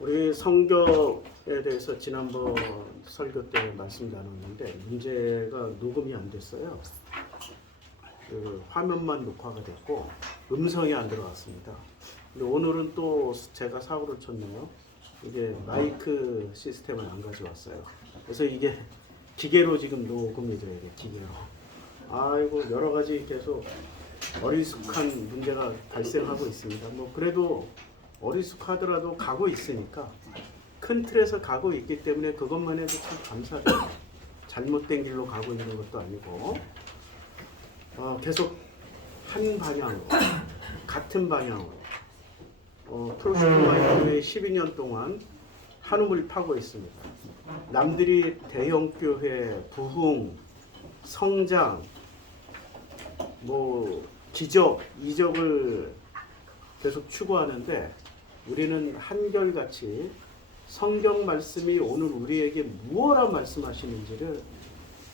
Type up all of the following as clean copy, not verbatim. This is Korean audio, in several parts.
우리 성경에 대해서 지난번 설교 때 말씀 나눴는데 문제가 녹음이 안 됐어요. 그 화면만 녹화가 됐고 음성이 안 들어갔습니다. 근데 오늘은 또 제가 사고를 쳤네요. 이게 마이크 시스템을 안 가져왔어요. 그래서 이게 기계로 지금 녹음이 돼야 돼, 기계로. 아이고 여러 가지 계속 어리숙한 문제가 발생하고 있습니다. 뭐 그래도 어리숙하더라도 가고 있으니까 큰 틀에서 가고 있기 때문에 그것만 해도 참 감사해요. 잘못된 길로 가고 있는 것도 아니고 계속 한 방향으로 같은 방향으로 프로슈트마이크의 12년 동안 한움을 파고 있습니다. 남들이 대형교회, 부흥, 성장, 뭐 기적, 이적을 계속 추구하는데 우리는 한결같이 성경 말씀이 오늘 우리에게 무엇라 말씀하시는지를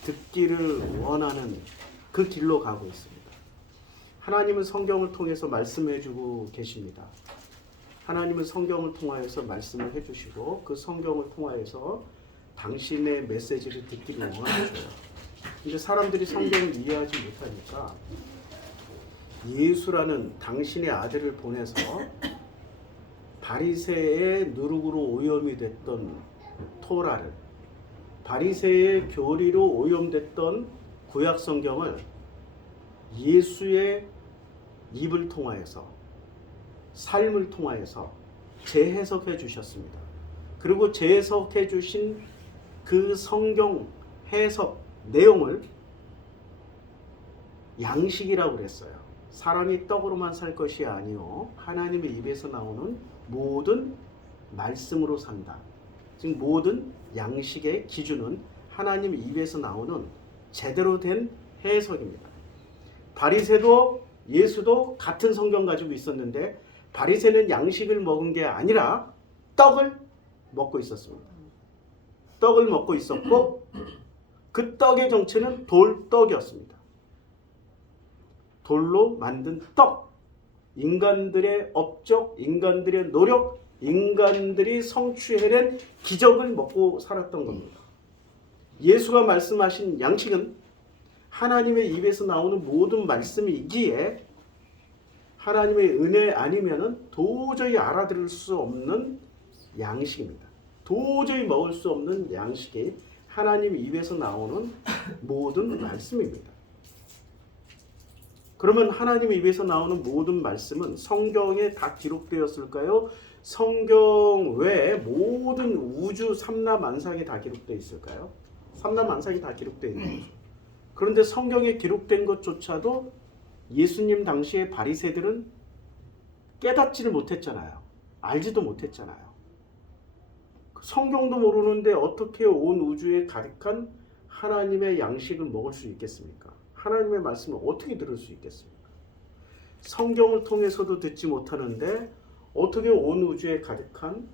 듣기를 원하는 그 길로 가고 있습니다. 하나님은 성경을 통해서 말씀해 주고 계십니다. 하나님은 성경을 통하여서 말씀을 해주시고 그 성경을 통하여서 당신의 메시지를 듣기를 원하셔요. 근데 사람들이 성경을 이해하지 못하니까 예수라는 당신의 아들을 보내서 바리새의 누룩으로 오염이 됐던 토라를, 바리새의 교리로 오염됐던 구약 성경을 예수의 입을 통하여서, 삶을 통하여서 재해석해 주셨습니다. 그리고 재해석해 주신 그 성경 해석 내용을 양식이라고 그랬어요. 사람이 떡으로만 살 것이 아니요 하나님의 입에서 나오는 모든 말씀으로 산다. 즉 모든 양식의 기준은 하나님의 입에서 나오는 제대로 된 해석입니다. 바리새도 예수도 같은 성경 가지고 있었는데 바리새는 양식을 먹은 게 아니라 떡을 먹고 있었습니다. 떡을 먹고 있었고 그 떡의 정체는 돌떡이었습니다. 돌로 만든 떡, 인간들의 업적, 인간들의 노력, 인간들이 성취해낸 기적을 먹고 살았던 겁니다. 예수가 말씀하신 양식은 하나님의 입에서 나오는 모든 말씀이기에 하나님의 은혜 아니면은 도저히 알아들을 수 없는 양식입니다. 도저히 먹을 수 없는 양식이 하나님 입에서 나오는 모든 말씀입니다. 그러면 하나님의 입에서 나오는 모든 말씀은 성경에 다 기록되었을까요? 성경 외에 모든 우주 삼라만상에 다 기록되어 있을까요? 삼라만상이 다 기록되어 있는 거죠. 그런데 성경에 기록된 것조차도 예수님 당시의 바리새들은 깨닫지를 못했잖아요. 알지도 못했잖아요. 성경도 모르는데 어떻게 온 우주에 가득한 하나님의 양식을 먹을 수 있겠습니까? 하나님의 말씀을 어떻게 들을 수 있겠습니까? 성경을 통해서도 듣지 못하는데 어떻게 온 우주에 가득한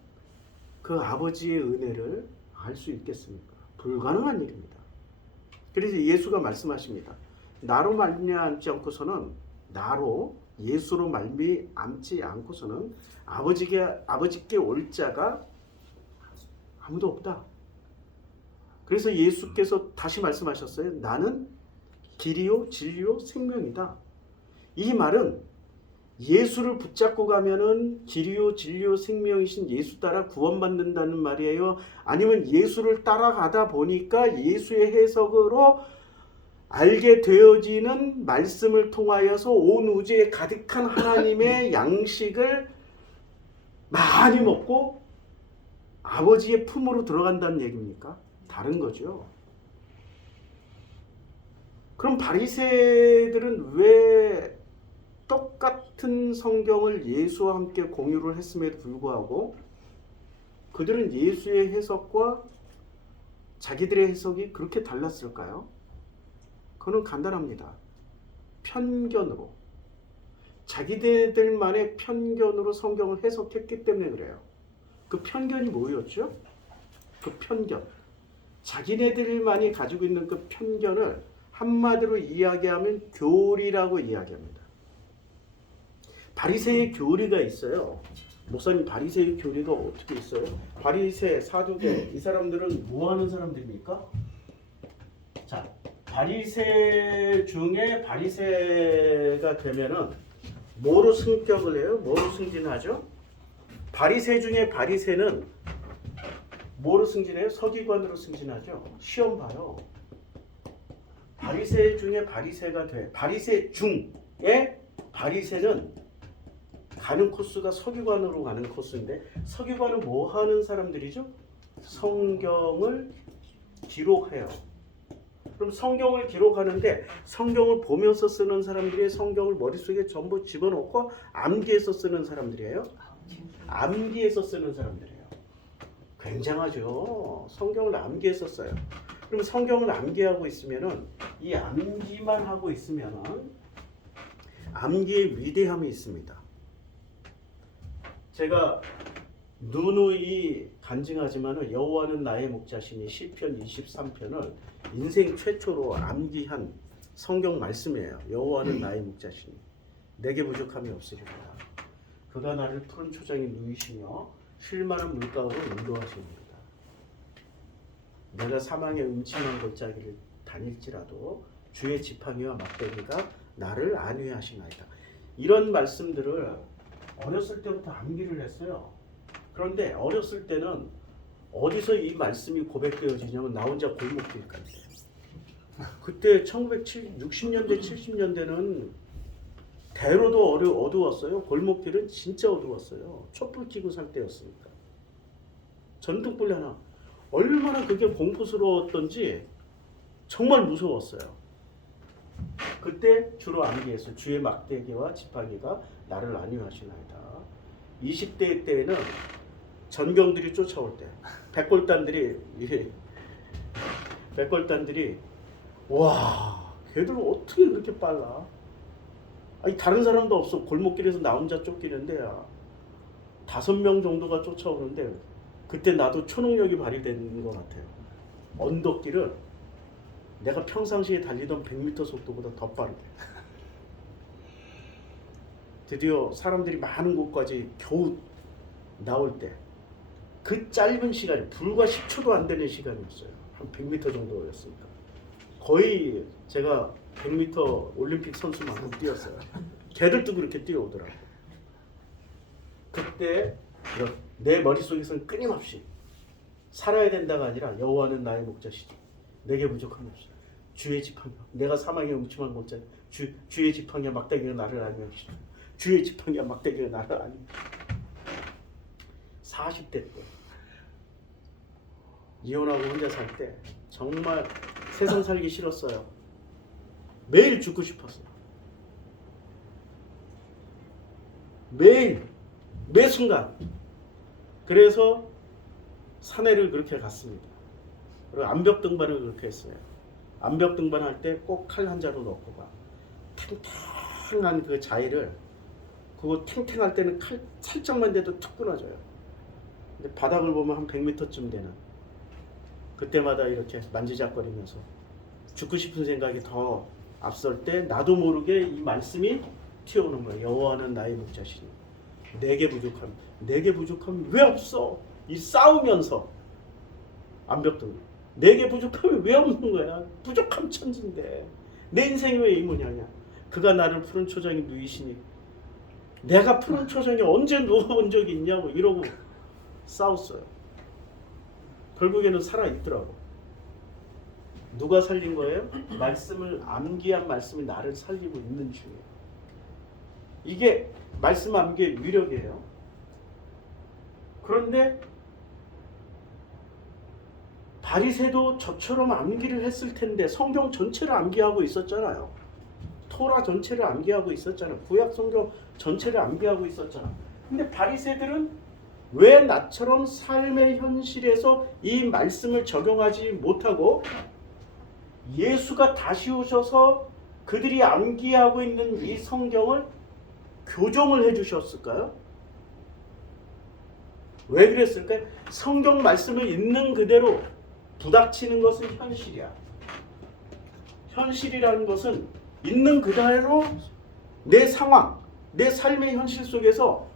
그 아버지의 은혜를 알 수 있겠습니까? 불가능한 일입니다. 그래서 예수가 말씀하십니다. 나로 말미암지 않고서는 예수로 말미암지 않고서는 아버지께 올 자가 아무도 없다. 그래서 예수께서 다시 말씀하셨어요. 나는 길이요 진리요 생명이다. 이 말은 예수를 붙잡고 가면은 길이요 진리요 생명이신 예수 따라 구원받는다는 말이에요? 아니면 예수를 따라가다 보니까 예수의 해석으로 알게 되어지는 말씀을 통하여서 온 우주에 가득한 하나님의 양식을 많이 먹고 아버지의 품으로 들어간다는 얘기입니까? 다른 거죠. 그럼 바리새들은 왜 똑같은 성경을 예수와 함께 공유를 했음에도 불구하고 그들은 예수의 해석과 자기들의 해석이 그렇게 달랐을까요? 그건 간단합니다. 편견으로. 자기들만의 편견으로 성경을 해석했기 때문에 그래요. 그 편견이 뭐였죠? 그 편견. 자기네들만이 가지고 있는 그 편견을 한마디로 이야기하면 교리라고 이야기합니다. 바리새의 교리가 있어요. 목사님, 바리새의 교리가 어떻게 있어요? 바리새, 사두개, 이 사람들은 뭐 하는 사람들입니까? 자, 바리새 중에 바리새가 되면은 뭐로 승격을 해요? 뭐로 승진하죠? 바리새 중에 바리새는 뭐로 승진해요? 서기관으로 승진하죠. 시험 봐요. 바리새 중에 바리새가 돼. 바리새 중에 바리새는 가는 코스가 서기관으로 가는 코스인데, 서기관은 뭐 하는 사람들이죠? 성경을 기록해요. 그럼 성경을 기록하는데, 성경을 보면서 쓰는 사람들이 성경을 머릿속에 전부 집어넣고 암기해서 쓰는 사람들이에요. 암기해서 쓰는 사람들이에요. 굉장하죠. 성경을 암기해서 써요. 그럼 성경을 암기하고 있으면은, 이 암기만 하고 있으면은 암기의 위대함이 있습니다. 제가 누누이 간증하지만은 여호와는 나의 목자시니 시편 23편을 인생 최초로 암기한 성경 말씀이에요. 여호와는 나의 목자시니 내게 부족함이 없으리로다. 그가 나를 푸른 초장에 누이시며 쉴 만한 물가로 인도하십니다. 내가 사망의 음침한 골짜기를 다닐지라도 주의 지팡이와 막대기가 나를 안위하시나이다. 이런 말씀들을 어렸을 때부터 암기를 했어요. 그런데 어렸을 때는 어디서 이 말씀이 고백되어지냐면 나 혼자 골목길 갈 때. 그때 1960년대 70년대는 대로도 어두웠어요. 골목길은 진짜 어두웠어요. 촛불 켜고 살 때였으니까. 전등불 하나. 얼마나 그게 공포스러웠던지 정말 무서웠어요. 그때 주로 암기했어요. 주의 막대기와 지팡이가 나를 안위하시나이다. 20대 때에는 전경들이 쫓아올 때 백골단들이 와, 걔들은 어떻게 그렇게 빨라? 아니, 다른 사람도 없어. 골목길에서 나 혼자 쫓기는데 5명 정도가 쫓아오는데, 그때 나도 초능력이 발휘된 것 같아요. 언덕길을 내가 평상시에 달리던 100m 속도보다 더 빠르게. 드디어 사람들이 많은 곳까지 겨우 나올 때, 그 짧은 시간이 불과 10초도 안 되는 시간이었어요. 한 100m 정도였으니까. 거의 제가 100m 올림픽 선수만큼 뛰었어요. 걔들도 그렇게 뛰어오더라고. 그때 내 머릿속에서는 끊임없이 살아야 된다가 아니라 여호와는 나의 목자시니 내게 부족함이 없어. 주의 지팡이, 내가 사망의 음침한 골짜기, 주의 지팡이와 막대기가 나를 안위하시니 주의 지팡이와 막대기가 나를 안위하시니. 40대 때 이혼하고 혼자 살 때 정말 세상 살기 싫었어요. 매일 죽고 싶었어요. 매일, 매 순간. 그래서 산에를 그렇게 갔습니다. 그리고 암벽 등반을 그렇게 했어요. 암벽 등반할 때 꼭 칼 한 자루 넣고 가. 탱탱한 그 자위를, 그거 탱탱할 때는 칼 살짝만 돼도 툭 끊어져요. 근데 바닥을 보면 한 100m쯤 되는, 그때마다 이렇게 만지작거리면서 죽고 싶은 생각이 더 앞설 때 나도 모르게 이 말씀이 튀어오는 거예요. 여호와는 나의 목자시니 내게 부족함이 왜 없어? 이 싸우면서 암벽등, 내게 부족함이 왜 없는 거야? 부족함 천진데 내 인생이 왜 이 모양이야? 그가 나를 푸른 초장에 누이시니 내가 푸른 초장에 언제 누워본 적이 있냐고 이러고 싸웠어요. 결국에는 살아있더라고. 누가 살린 거예요? 말씀을 암기한 말씀이 나를 살리고 있는 중이에요. 이게 말씀 암기의 위력이에요. 그런데 바리새도 저처럼 암기를 했을 텐데, 성경 전체를 암기하고 있었잖아요. 토라 전체를 암기하고 있었잖아요. 구약 성경 전체를 암기하고 있었잖아요. 근데 바리새들은 왜 나처럼 삶의 현실에서 이 말씀을 적용하지 못하고 예수가 다시 오셔서 그들이 암기하고 있는 이 성경을 교정을 해주셨을까요? 왜 그랬을까요? 성경 말씀을 있는 그대로 부닥치는 것은 현실이야. 현실이라는 것은 있는 그대로 내 상황, 내 삶의 현실 속에서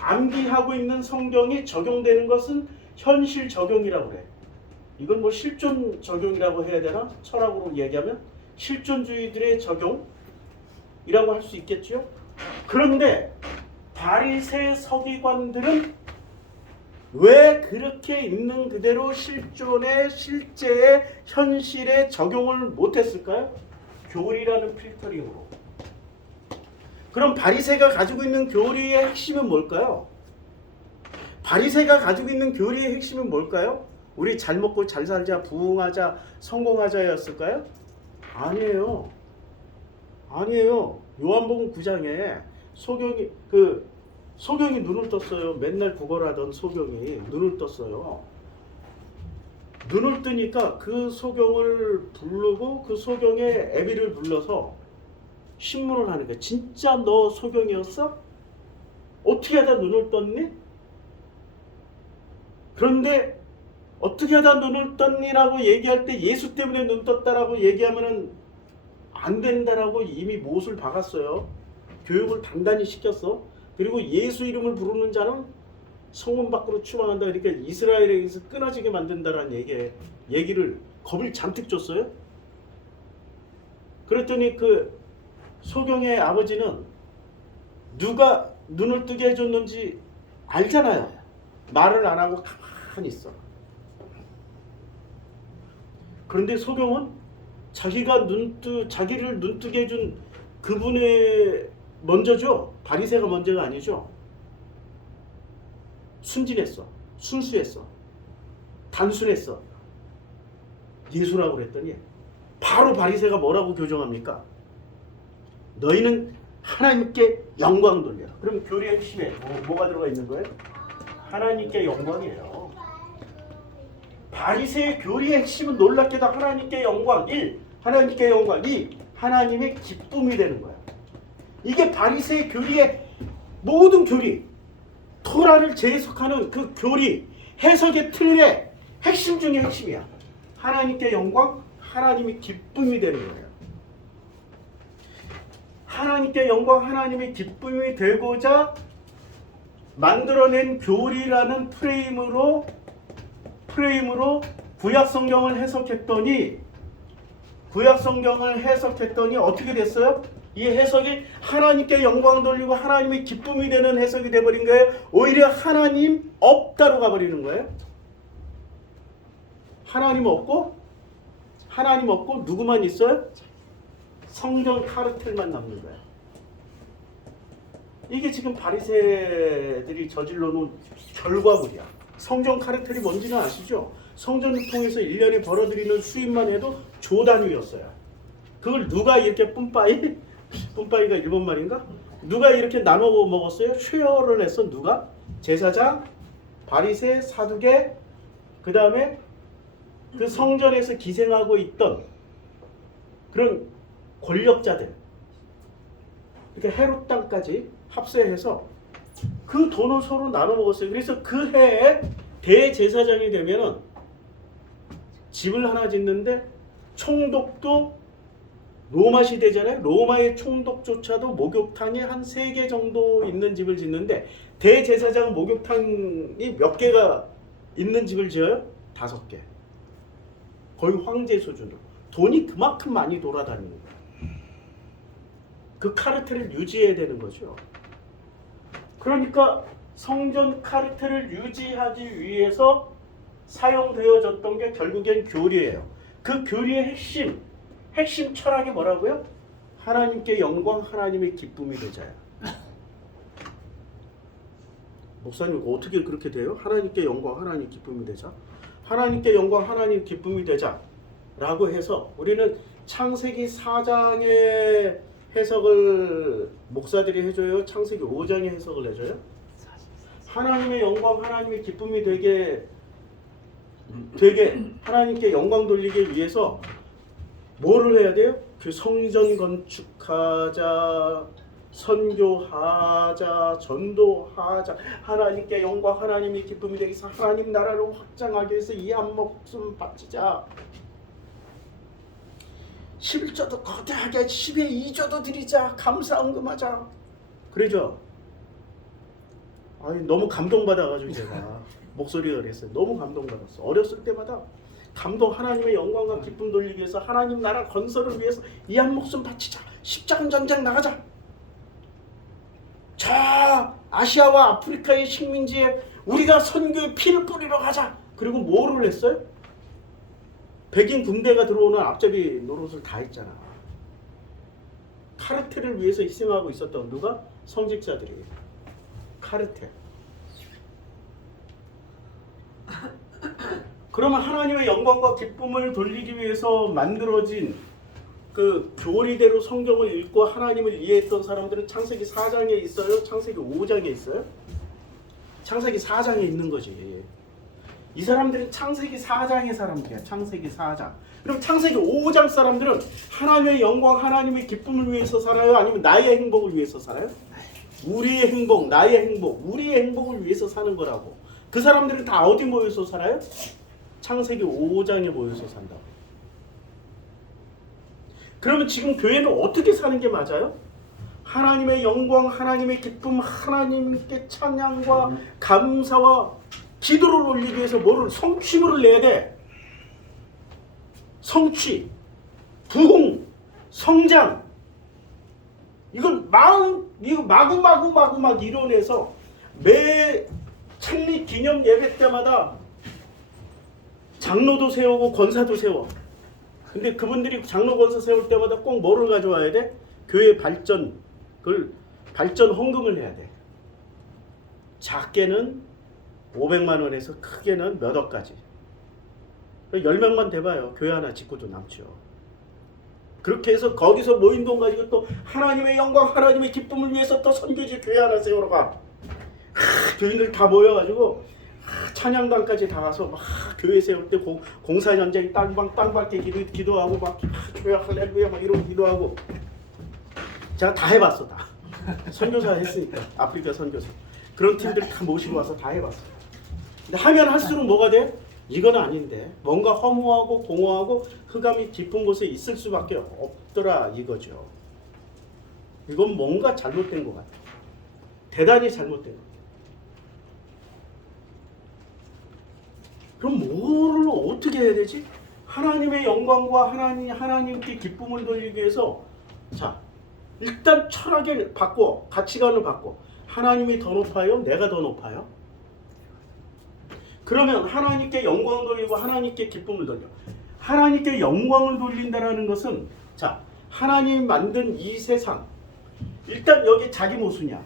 암기하고 있는 성경이 적용되는 것은 현실 적용이라고 그래. 이건 뭐 실존 적용이라고 해야 되나? 철학으로 얘기하면 실존주의들의 적용이라고 할 수 있겠죠. 그런데 바리새 서기관들은 왜 그렇게 있는 그대로 실존의 실제의 현실에 적용을 못했을까요? 교리라는 필터링으로. 그럼 바리새가 가지고 있는 교리의 핵심은 뭘까요? 바리새가 가지고 있는 교리의 핵심은 뭘까요? 우리 잘 먹고 잘 살자, 부흥하자, 성공하자였을까요? 아니에요. 아니에요. 요한복음 9장에 소경이 눈을 떴어요. 맨날 구걸하던 소경이 눈을 떴어요. 눈을 뜨니까 그 소경을 부르고 그 소경의 애비를 불러서 신문을 하는 거야. 진짜 너 소경이었어? 어떻게 하다 눈을 떴니? 그런데 어떻게 하다 눈을 떴니라고 얘기할 때 예수 때문에 눈 떴다라고 얘기하면은 안 된다라고 이미 못을 박았어요. 교육을 단단히 시켰어. 그리고 예수 이름을 부르는 자는 성문 밖으로 추방한다. 그러니까 이스라엘에게서 끊어지게 만든다라는 얘기를 겁을 잔뜩 줬어요. 그랬더니 그 소경의 아버지는 누가 눈을 뜨게 해줬는지 알잖아요. 말을 안 하고 가만히 있어. 그런데 소경은 자기를 눈뜨게 해준 그분의 먼저죠. 바리새가 먼저가 아니죠. 순진했어. 순수했어. 단순했어. 예수라고 그랬더니 바로 바리새가 뭐라고 교정합니까? 너희는 하나님께 영광 돌려. 그럼 교리의 핵심에 뭐가 들어가 있는 거예요? 하나님께 영광이에요. 바리새의 교리의 핵심은 놀랍게도 하나님께 영광. 1. 하나님께 영광. 2. 하나님의 기쁨이 되는 거야. 이게 바리새의 교리의 모든 교리, 토라를 재해석하는 그 교리, 해석의 틀의 핵심 중에 핵심이야. 하나님께 영광, 하나님의 기쁨이 되는 거예요. 하나님께 영광, 하나님의 기쁨이 되고자 만들어낸 교리라는 프레임으로 구약 성경을 해석했더니 어떻게 됐어요? 이 해석이 하나님께 영광 돌리고 하나님의 기쁨이 되는 해석이 돼버린 거예요. 오히려 하나님 없다로 가버리는 거예요. 하나님 없고 누구만 있어요? 성경 카르텔만 남는 거예요. 이게 지금 바리새들이 저질러 놓은 결과물이야. 성경 카르텔이 뭔지는 아시죠? 성전을 통해서 1년에 벌어들이는 수입만 해도 조 단위였어요. 그걸 누가 이렇게 뿜빠이가 일본 말인가? 누가 이렇게 나눠 먹었어요? 쉐어를 했어. 누가? 제사장, 바리새, 사두개, 그 다음에 그 성전에서 기생하고 있던 그런 권력자들, 그러니까 헤롯 땅까지 합세해서 그 돈을 서로 나눠 먹었어요. 그래서 그 해에 대제사장이 되면은 집을 하나 짓는데 총독도 로마 시대잖아요. 로마의 총독조차도 목욕탕이 한 3개 정도 있는 집을 짓는데 대제사장은 목욕탕이 몇 개가 있는 집을 지어요? 5개. 거의 황제 수준으로. 돈이 그만큼 많이 돌아다니는 거예요. 그 카르텔을 유지해야 되는 거죠. 그러니까 성전 카르텔을 유지하기 위해서 사용되어졌던 게 결국엔 교리예요. 그 교리의 핵심 철학이 뭐라고요? 하나님께 영광, 하나님의 기쁨이 되자요. 목사님 어떻게 그렇게 돼요? 하나님께 영광, 하나님 기쁨이 되자. 하나님께 영광, 하나님 기쁨이 되자 라고 해서 우리는 창세기 4장의 해석을 목사들이 해줘요? 창세기 5장의 해석을 해줘요? 하나님의 영광, 하나님의 기쁨이 되게 하나님께 영광 돌리기 위해서 뭐를 해야 돼요? 그 성전 건축하자, 선교하자, 전도하자, 하나님께 영광, 하나님의 기쁨이 되기 위해서 하나님 나라를 확장하기 위해서 이 한 목숨 바치자. 11조도 거대하게 10의 2조도 드리자. 감사헌금하자. 그러죠? 아니, 너무 감동받아가지고 제가 목소리가 그랬어요. 너무 감동받았어. 어렸을 때마다 감동, 하나님의 영광과 기쁨 돌리기 위해서, 하나님 나라 건설을 위해서 이 한 목숨 바치자. 십자군 전쟁 나가자. 저 아시아와 아프리카의 식민지에 우리가 선교의 피를 뿌리러 가자. 그리고 뭐를 했어요? 백인 군대가 들어오는 앞잡이 노릇을 다 했잖아. 카르텔을 위해서 희생하고 있었던 누가? 성직자들이. 카르텔. 그러면 하나님의 영광과 기쁨을 돌리기 위해서 만들어진 그 교리대로 성경을 읽고 하나님을 이해했던 사람들은 창세기 4장에 있어요? 창세기 5장에 있어요? 창세기 4장에 있는 거지. 이 사람들은 창세기 4장의 사람들이야. 창세기 4장. 그럼 창세기 5장 사람들은 하나님의 영광, 하나님의 기쁨을 위해서 살아요? 아니면 나의 행복을 위해서 살아요? 우리의 행복, 나의 행복, 우리의 행복을 위해서 사는 거라고. 그 사람들은 다 어디 모여서 살아요? 창세기 5장에 모여서 산다고. 그러면 지금 교회는 어떻게 사는 게 맞아요? 하나님의 영광, 하나님의 기쁨, 하나님께 찬양과 감사와 기도를 올리기 위해서 뭐를? 성취물을 내야 돼. 성취, 부흥, 성장. 이걸 이거 마구 이뤄내서 매 창립 기념 예배 때마다 장로도 세우고 권사도 세워. 근데 그분들이 장로 권사 세울 때마다 꼭 뭐를 가져와야 돼? 교회 발전, 그걸 발전 헌금을 해야 돼. 작게는 500만 원에서 크게는 몇 억까지. 10명만 돼봐요. 교회 하나 짓고도 남죠. 그렇게 해서 거기서 모인 돈 가지고 또 하나님의 영광, 하나님의 기쁨을 위해서 또 선교지 교회 하나 세우러 가. 교인들 다 모여가지고 찬양단까지 다 가서 막 교회 세울 때 공사 현장 땅밖에 기도하고 막 교회 할렐루야 막 이러고 기도하고. 제가 다 해봤어. 다 선교사 했으니까. 아프리카 선교사 그런 팀들 다 모시고 와서 다 해봤어. 근데 하면 할수록 뭐가 돼? 이건 아닌데 뭔가 허무하고 공허하고 흑암이 깊은 곳에 있을 수밖에 없더라 이거죠. 이건 뭔가 잘못된 것 같아. 대단히 잘못된 것 같아. 그럼 뭐를 어떻게 해야 되지? 하나님의 영광과 하나님께 기쁨을 돌리기 위해서 자 일단 철학을 바꿔, 가치관을 바꿔. 하나님이 더 높아요? 내가 더 높아요? 그러면 하나님께 영광을 돌리고 하나님께 기쁨을 돌려. 하나님께 영광을 돌린다는 것은 자 하나님이 만든 이 세상, 일단 여기 자기 모순이야.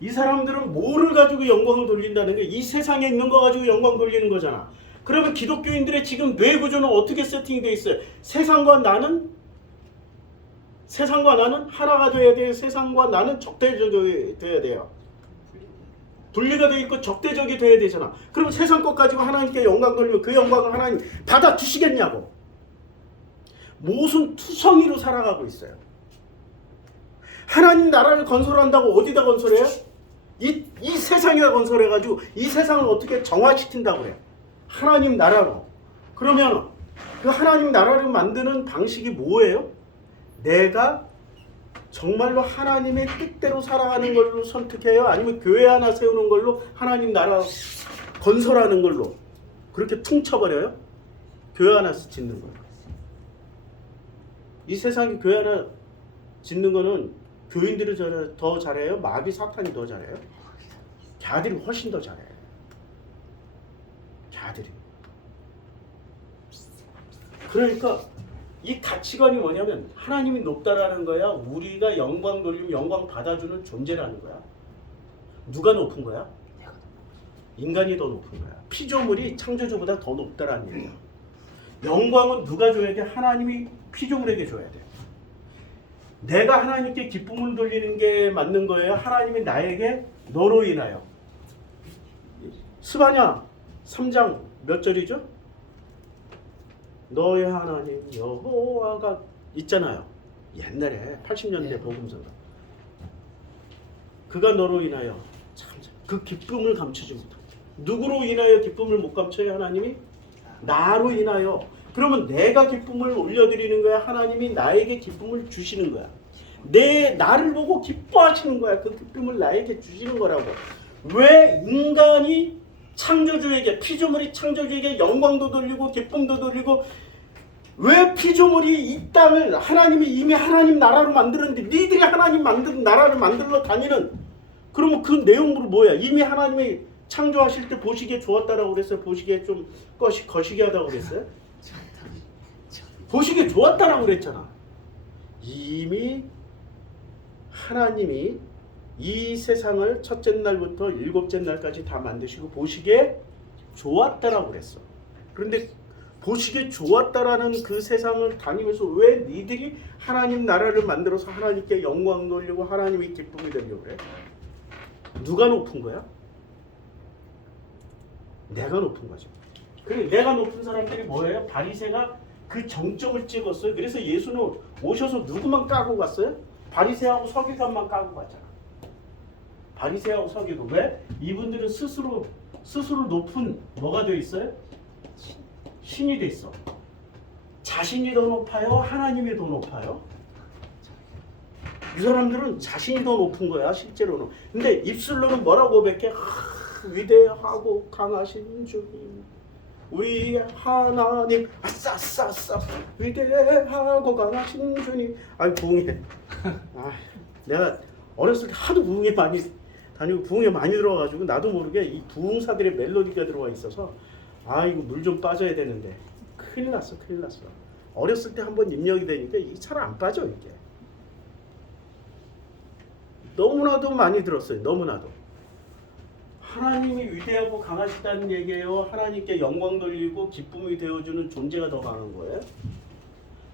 이 사람들은 뭐를 가지고 영광을 돌린다는 게 이 세상에 있는 거 가지고 영광 돌리는 거잖아. 그러면 기독교인들의 지금 뇌 구조는 어떻게 세팅되어 있어요? 세상과 나는 하나가 돼야 돼요. 세상과 나는 적대적이 돼야 돼요. 분리가 되어 있고 적대적이 돼야 되잖아. 그럼 세상 것 가지고 하나님께 영광 돌리면 그 영광을 하나님 받아주시겠냐고. 모순 투성이로 살아가고 있어요. 하나님 나라를 건설한다고 어디다 건설해요? 이 세상에다 건설해가지고 이 세상을 어떻게 정화시킨다고 그래. 하나님 나라로. 그러면 그 하나님 나라를 만드는 방식이 뭐예요? 내가 정말로 하나님의 뜻대로 살아가는 걸로 선택해요? 아니면 교회 하나 세우는 걸로 하나님 나라 건설하는 걸로 그렇게 퉁쳐버려요? 교회 하나 짓는 거예요. 이 세상에 교회 하나 짓는 거는 교인들이 더 잘해요? 마귀 사탄이 더 잘해요? 걔들이 훨씬 더 잘해요. 걔들이. 그러니까 이 가치관이 뭐냐면 하나님이 높다라는 거야. 우리가 영광 돌리면 영광 받아주는 존재라는 거야. 누가 높은 거야? 인간이 더 높은 거야. 피조물이 창조주보다 더 높다라는 얘기야. 영광은 누가 줘야 돼? 하나님이 피조물에게 줘야 돼. 내가 하나님께 기쁨을 돌리는 게 맞는 거예요? 하나님이 나에게 너로 인하여. 스바냐 3장 몇 절이죠? 너의 하나님 여호와가 있잖아요. 옛날에 80년대 복음서가. 그가 너로 인하여 참 그 기쁨을 감추지 못하고. 누구로 인하여 기쁨을 못 감춰요? 하나님이? 나로 인하여. 그러면 내가 기쁨을 올려드리는 거야? 하나님이 나에게 기쁨을 주시는 거야? 나를 보고 기뻐하시는 거야. 그 기쁨을 나에게 주시는 거라고. 왜 인간이 창조주에게, 피조물이 창조주에게 영광도 돌리고 기쁨도 돌리고, 왜 피조물이 이 땅을 하나님이 이미 하나님 나라로 만들었는데 니들이 하나님 만든 나라를 만들러 다니는, 그러면 그 내용으로 뭐야? 이미 하나님이 창조하실 때 보시기에 좋았다라고 그랬어요? 보시기에 좀 거시기하다고 그랬어요? 보시기에 좋았다라고 그랬잖아. 이미 하나님이 이 세상을 첫째 날부터 일곱째 날까지 다 만드시고 보시기에 좋았다라고 그랬어. 그런데 보시기에 좋았다라는 그 세상을 다니면서 왜 니들이 하나님 나라를 만들어서 하나님께 영광 돌리고 하나님이 기쁨이 되려고 그래? 누가 높은 거야? 내가 높은 거죠. 그래, 내가 높은 사람들이 뭐예요? 바리새가 그 정점을 찍었어요. 그래서 예수는 오셔서 누구만 까고 갔어요? 바리새하고 서기관만 까고 갔잖아. 바리새하고 서기관. 왜? 이분들은 스스로 높은 뭐가 돼 있어요? 신이 돼 있어. 자신이 더 높아요? 하나님이 더 높아요? 이 사람들은 자신이 더 높은 거야, 실제로는. 근데 입술로는 뭐라고 고백해? 위대하고 강하신 주님, 우리 하나님, 아싸 위대하고 강하신 주님. 아이, 부흥회. 내가 어렸을 때 하도 부흥회 많이 다니고 부흥회 많이 들어가지고 나도 모르게 이 부흥사들의 멜로디가 들어와 있어서 이거 물 좀 빠져야 되는데 큰일 났어. 어렸을 때 한번 입력이 되니까 이게 잘 안 빠져. 이게 너무나도 많이 들었어요. 너무나도. 하나님이 위대하고 강하시다는 얘기예요. 하나님께 영광 돌리고 기쁨이 되어주는 존재가 더 강한 거예요.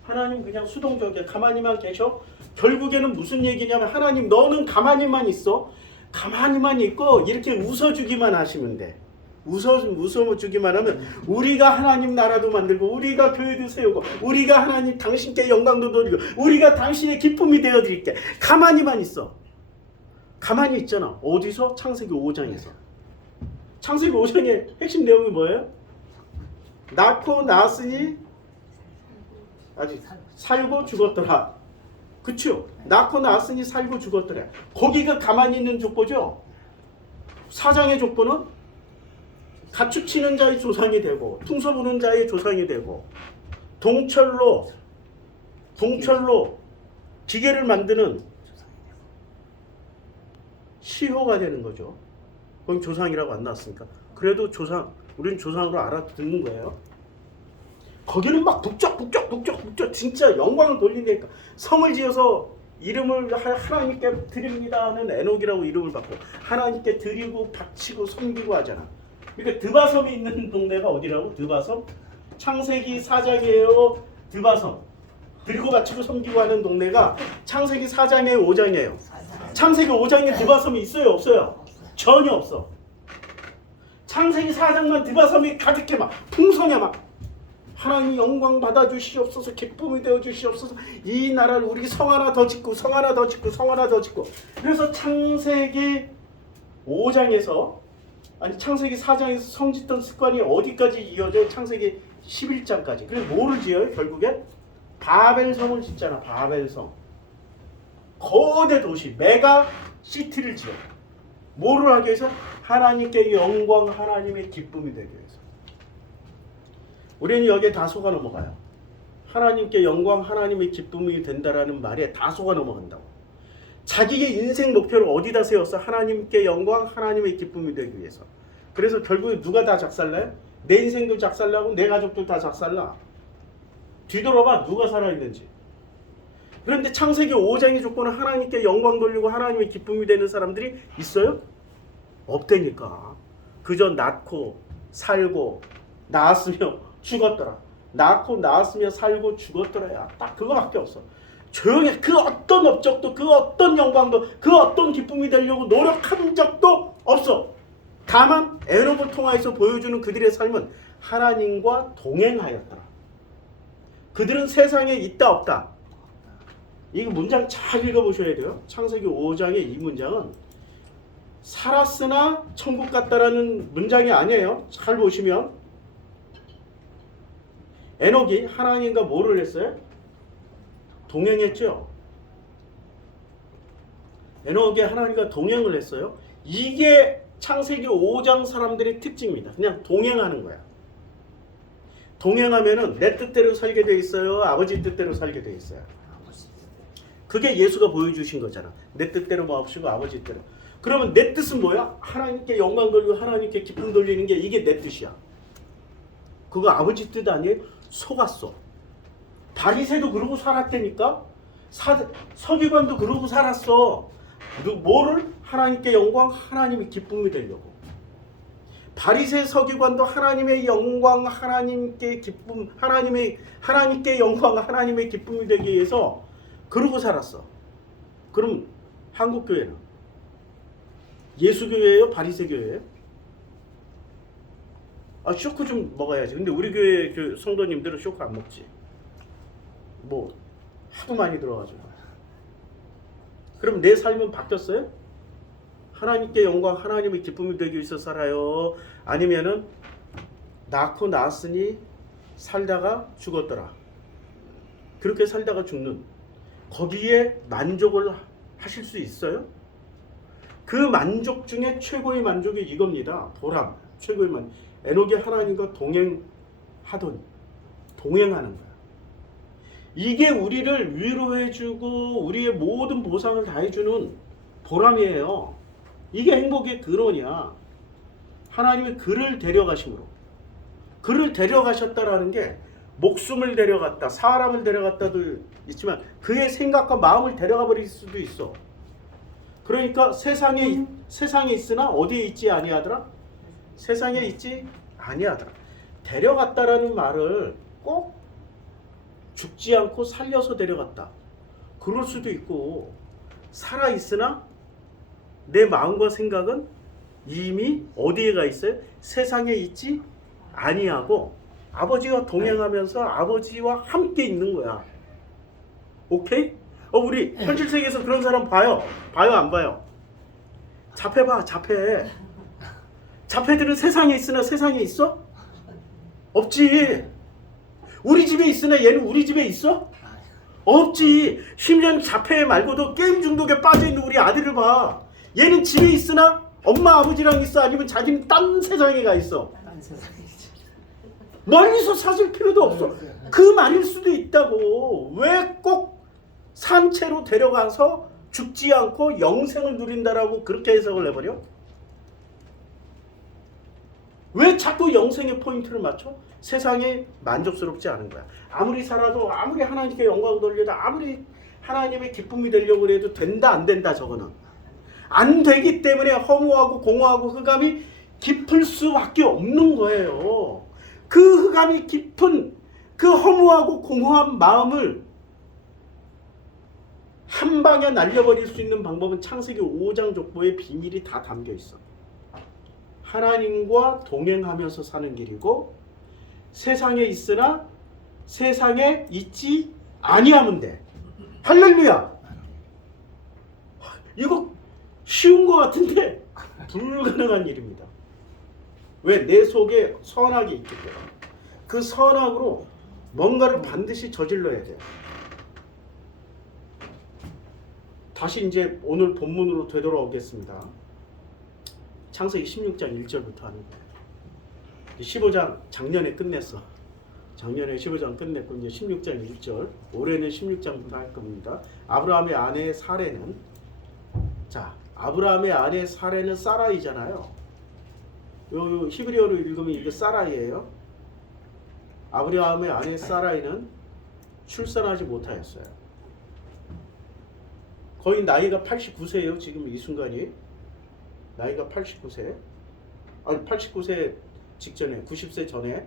하나님 그냥 수동적이야. 가만히만 계셔. 결국에는 무슨 얘기냐면, 하나님 너는 가만히만 있어. 가만히만 있고 이렇게 웃어주기만 하시면 돼. 웃어주기만 하면 우리가 하나님 나라도 만들고, 우리가 교회도 세우고, 우리가 하나님 당신께 영광도 돌리고, 우리가 당신의 기쁨이 되어드릴게. 가만히만 있어. 가만히 있잖아. 어디서? 창세기 5장에서. 창세기 5장의 핵심 내용이 뭐예요? 낳고 낳았으니 아직 살고 죽었더라. 그쵸? 낳고 낳았으니 살고 죽었더라. 거기가 가만히 있는 족보죠. 4장의 족보는 가축 치는 자의 조상이 되고, 퉁소 부는 자의 조상이 되고, 동철로 기계를 만드는 시효가 되는 거죠. 그건 조상이라고 안 나왔으니까. 그래도 우리는 조상으로 알아듣는 거예요. 거기는 막 북적 진짜 영광을 돌리니까 성을 지어서 이름을 하나님께 드립니다 하는 에녹이라고 이름을 받고 하나님께 드리고 바치고 섬기고 하잖아. 그러니까 드바섬이 있는 동네가 어디라고? 드바섬? 창세기 4장이에요. 드바섬. 드리고 바치고 섬기고 하는 동네가 창세기 4장이에요, 5장이에요? 창세기 5장에 드바섬이 있어요, 없어요? 전혀 없어. 창세기 4장만 드바섬이 가득해, 막 풍성해. 막 하나님 영광 받아 주시옵소서, 기쁨이 되어 주시옵소서, 이 나라를 우리 성 하나 더 짓고 성 하나 더 짓고 성 하나 더 짓고. 그래서 창세기 5장에서 창세기 4장에서 성 짓던 습관이 어디까지 이어져? 창세기 11장까지. 그래서 뭐를 지어요? 결국에 바벨성을 짓잖아. 바벨성. 거대 도시, 메가 시티를 지어. 뭐를 하기 위해서? 하나님께 영광, 하나님의 기쁨이 되기 위해서. 우리는 여기에 다 속아 넘어가요. 하나님께 영광, 하나님의 기쁨이 된다라는 말에 다 속아 넘어간다고. 자기의 인생 목표를 어디다 세웠어? 하나님께 영광, 하나님의 기쁨이 되기 위해서. 그래서 결국에 누가 다 작살나요? 내 인생도 작살나고 내 가족도 다 작살나. 뒤돌아봐, 누가 살아있는지. 그런데 창세기 5장의 조건은 하나님께 영광 돌리고 하나님의 기쁨이 되는 사람들이 있어요? 없다니까. 그저 낳고 살고 낳았으며 죽었더라. 낳고 낳았으며 살고 죽었더라야. 딱 그거밖에 없어. 조용히 그 어떤 업적도, 그 어떤 영광도, 그 어떤 기쁨이 되려고 노력한 적도 없어. 다만 에녹을 통하여서 보여주는 그들의 삶은 하나님과 동행하였더라. 그들은 세상에 있다 없다. 이 문장 잘 읽어보셔야 돼요. 창세기 5장의 이 문장은 살았으나 천국 갔다라는 문장이 아니에요. 잘 보시면 에녹이 하나님과 뭐를 했어요? 동행했죠. 에녹에 하나님과 동행을 했어요. 이게 창세기 5장 사람들의 특징입니다. 그냥 동행하는 거야. 동행하면은 내 뜻대로 살게 돼 있어요? 아버지 뜻대로 살게 돼 있어요? 그게 예수가 보여주신 거잖아. 내 뜻대로 마옵시고 아버지 뜻대로. 그러면 내 뜻은 뭐야? 하나님께 영광 돌리고 하나님께 기쁨 돌리는 게 이게 내 뜻이야. 그거 아버지 뜻 아니에요? 속았어. 바리새도 그러고 살았다니까? 서기관도 그러고 살았어. 뭐를? 하나님께 영광, 하나님의 기쁨이 되려고. 바리새 서기관도 하나님의 영광, 하나님께 기쁨, 하나님께 영광, 하나님의 기쁨이 되기 위해서 그러고 살았어. 그럼 한국 교회는 예수 교회예요, 바리새 교회예요? 쇼크 좀 먹어야지. 근데 우리 교회 그 성도님들은 쇼크 안 먹지. 뭐 하도 많이 들어가지고. 그럼 내 삶은 바뀌었어요? 하나님께 영광, 하나님의 기쁨이 되기 위해서 살아요? 아니면은 낳고 낳았으니 살다가 죽었더라. 그렇게 살다가 죽는, 거기에 만족을 하실 수 있어요? 그 만족 중에 최고의 만족이 이겁니다. 보람, 최고의 만족. 에녹이 하나님과 동행하는 거야. 이게 우리를 위로해주고 우리의 모든 보상을 다 해주는 보람이에요. 이게 행복의 근원이야. 하나님이 그를 데려가심으로. 그를 데려가셨다라는 게 목숨을 데려갔다, 사람을 데려갔다도 있지만 그의 생각과 마음을 데려가 버릴 수도 있어. 그러니까 세상에 있으나 어디에 있지 아니하더라? 세상에 있지 아니하더라. 데려갔다라는 말을 꼭 죽지 않고 살려서 데려갔다. 그럴 수도 있고, 살아 있으나 내 마음과 생각은 이미 어디에 가 있어요? 세상에 있지 아니하고 아버지와 동행하면서 아버지와 함께 있는 거야. 오케이? 우리 현실 세계에서 그런 사람 봐요? 안 봐요? 자폐. 자폐들은 세상에 있으나 세상에 있어? 없지. 우리 집에 있으나 얘는 우리 집에 있어? 없지. 심지어 자폐 말고도 게임 중독에 빠져있는 우리 아들을 봐. 얘는 집에 있으나 엄마 아버지랑 있어? 아니면 자기는 딴 세상에 가 있어? 딴 세상이지. 멀리서 사줄 필요도 없어. 그 말일 수도 있다고. 왜 꼭 산채로 데려가서 죽지 않고 영생을 누린다라고 그렇게 해석을 해버려? 왜 자꾸 영생의 포인트를 맞춰? 세상에 만족스럽지 않은 거야. 아무리 살아도, 아무리 하나님께 영광 돌려도, 아무리 하나님의 기쁨이 되려고 해도 된다 안 된다. 저거는 안 되기 때문에 허무하고 공허하고 흑암이 깊을 수밖에 없는 거예요. 그 흑암이 깊은 그 허무하고 공허한 마음을 한 방에 날려버릴 수 있는 방법은 창세기 5장 족보에 비밀이 다 담겨 있어. 하나님과 동행하면서 사는 길이고, 세상에 있으나 세상에 있지 아니하면 돼. 할렐루야. 이거 쉬운 것 같은데 불가능한 일입니다. 왜? 내 속에 선악이 있기 때문에. 그 선악으로 뭔가를 반드시 저질러야 돼요. 다시 이제 오늘 본문으로 되돌아오겠습니다. 창세기 16장 1절부터 하는 거예요. 15장 작년에 끝냈어. 작년에 15장 끝냈고 이제 16장 1절. 올해는 16장부터 할 겁니다. 아브라함의 아내 사레는, 아브라함의 아내 사레는 사라이잖아요. 요 히브리어로 읽으면 이게 사라이예요. 아브라함의 아내 사라이는 출산하지 못하였어요. 거의 나이가 89세예요. 지금 이 순간이 나이가 89세. 아니 89세 직전에 90세 전에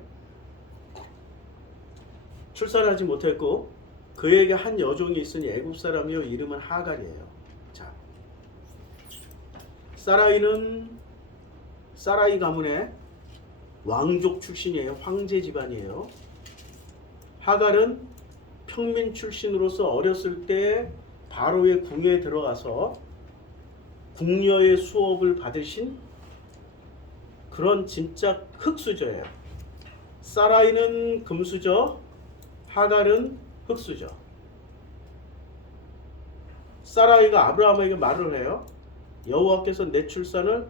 출산하지 못했고, 그에게 한 여종이 있으니 애굽 사람이요 이름은 하갈이에요. 자, 사라이는 사라이 가문의 왕족 출신이에요. 황제 집안이에요. 하갈은 평민 출신으로서 어렸을 때 바로의 궁에 들어가서 궁녀의 수업을 받으신 그런 진짜 흙수저예요. 사라이는 금수저, 하갈은 흙수저. 사라이가 아브라함에게 말을 해요. 여호와께서 내 출산을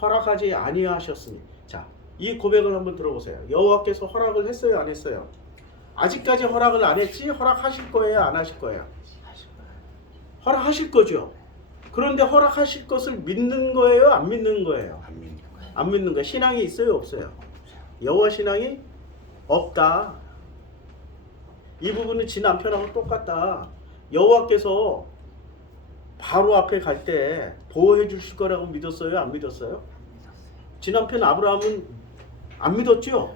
허락하지 아니하셨으니. 자, 이 고백을 한번 들어보세요. 여호와께서 허락을 했어요, 안 했어요? 아직까지 허락을 안 했지 허락하실 거예요, 안 하실 거예요? 허락하실 거죠. 그런데 허락하실 것을 믿는 거예요, 안 믿는 거예요? 안 믿는 거예요. 신앙이 있어요, 없어요? 여호와 신앙이 없다. 이 부분은 지 남편하고 똑같다. 여호와께서 바로 앞에 갈 때 보호해 주실 거라고 믿었어요, 안 믿었어요? 지 남편 아브라함은 안 믿었죠.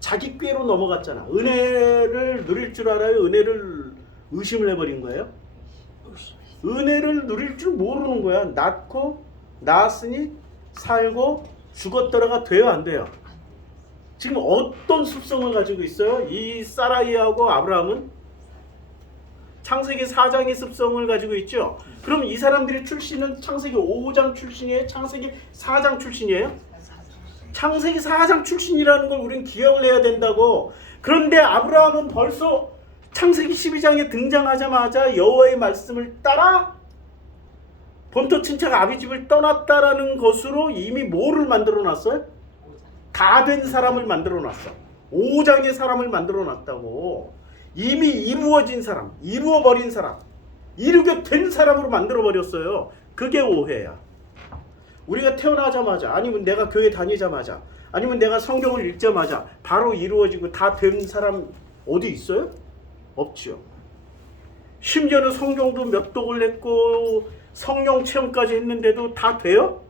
자기 꾀로 넘어갔잖아. 은혜를 누릴 줄 알아요, 은혜를 의심을 해버린 거예요? 은혜를 누릴 줄 모르는 거야. 낳았으니 살고 죽었더라가 돼요, 안 돼요? 지금 어떤 습성을 가지고 있어요? 이 사라이하고 아브라함은 창세기 4장의 습성을 가지고 있죠. 그럼 이 사람들의 출신은 창세기 5장 출신이에요? 창세기 4장 출신이에요? 창세기 4장 출신이라는 걸 우리는 기억을 해야 된다고. 그런데 아브라함은 벌써 창세기 12장에 등장하자마자 여호와의 말씀을 따라 본토 친척 아비집을 떠났다라는 것으로 이미 뭐를 만들어 놨어요? 다 된 사람을 만들어 놨어. 5장의 사람을 만들어 놨다고. 이미 이루어진 사람, 이루어버린 사람, 이루게 된 사람으로 만들어 버렸어요. 그게 오해야. 우리가 태어나자마자, 아니면 내가 교회 다니자마자, 아니면 내가 성경을 읽자마자 바로 이루어지고 다 된 사람 어디 있어요? 없죠. 심지어는 성경도 몇 독을 했고 성령 체험까지 했는데도 다 돼요?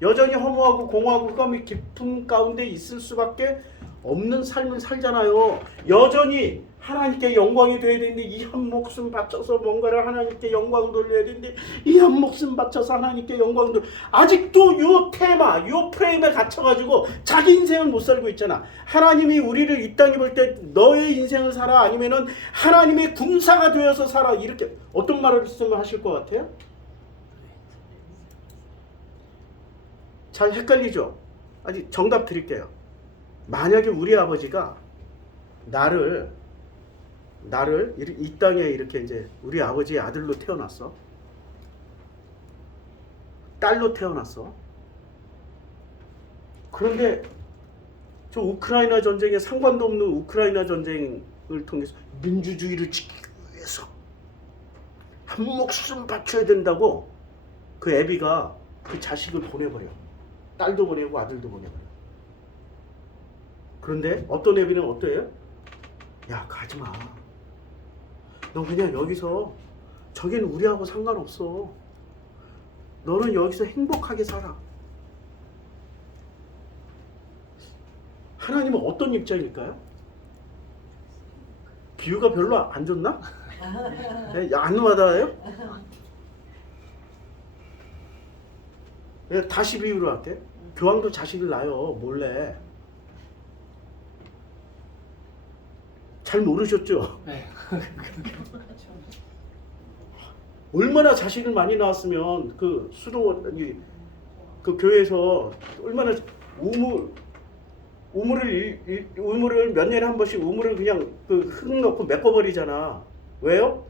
여전히 허무하고 공허하고 흑암의 깊은 가운데 있을 수밖에 없는 삶을 살잖아요. 여전히 하나님께 영광이 돼야 되는데 이 한 목숨 바쳐서 뭔가를 하나님께 영광 돌려야 되는데 이 한 목숨 바쳐서 하나님께 영광 돌려. 아직도 요 테마, 요 프레임에 갇혀가지고 자기 인생을 못 살고 있잖아. 하나님이 우리를 이 땅에 볼 때 너의 인생을 살아, 아니면은 하나님의 군사가 되어서 살아, 이렇게 어떤 말을 쓰면 하실 것 같아요? 잘 헷갈리죠? 아직 정답 드릴게요. 만약에 우리 아버지가 나를 이 땅에 이렇게 이제 우리 아버지의 아들로 태어났어. 딸로 태어났어. 그런데 저 우크라이나 전쟁에 상관도 없는 우크라이나 전쟁을 통해서 민주주의를 지키기 위해서 한 목숨 바쳐야 된다고 그 애비가 그 자식을 보내버려. 딸도 보내고 아들도 보내버려. 그런데 어떤 애비는 어때요? 야, 가지마. 너 그냥 여기서, 저기는 우리하고 상관없어. 너는 여기서 행복하게 살아. 하나님은 어떤 입장일까요? 비유가 별로 안 좋나? 안 와닿아요? 다시 비유로 할게. 교황도 자식을 낳아요, 몰래. 잘 모르셨죠? 네. 얼마나 자식을 많이 낳았으면 그 수도원, 그 교회에서 얼마나 우물을 몇 년에 한 번씩 우물을 그냥 그 흙 넣고 메꿔버리잖아. 왜요?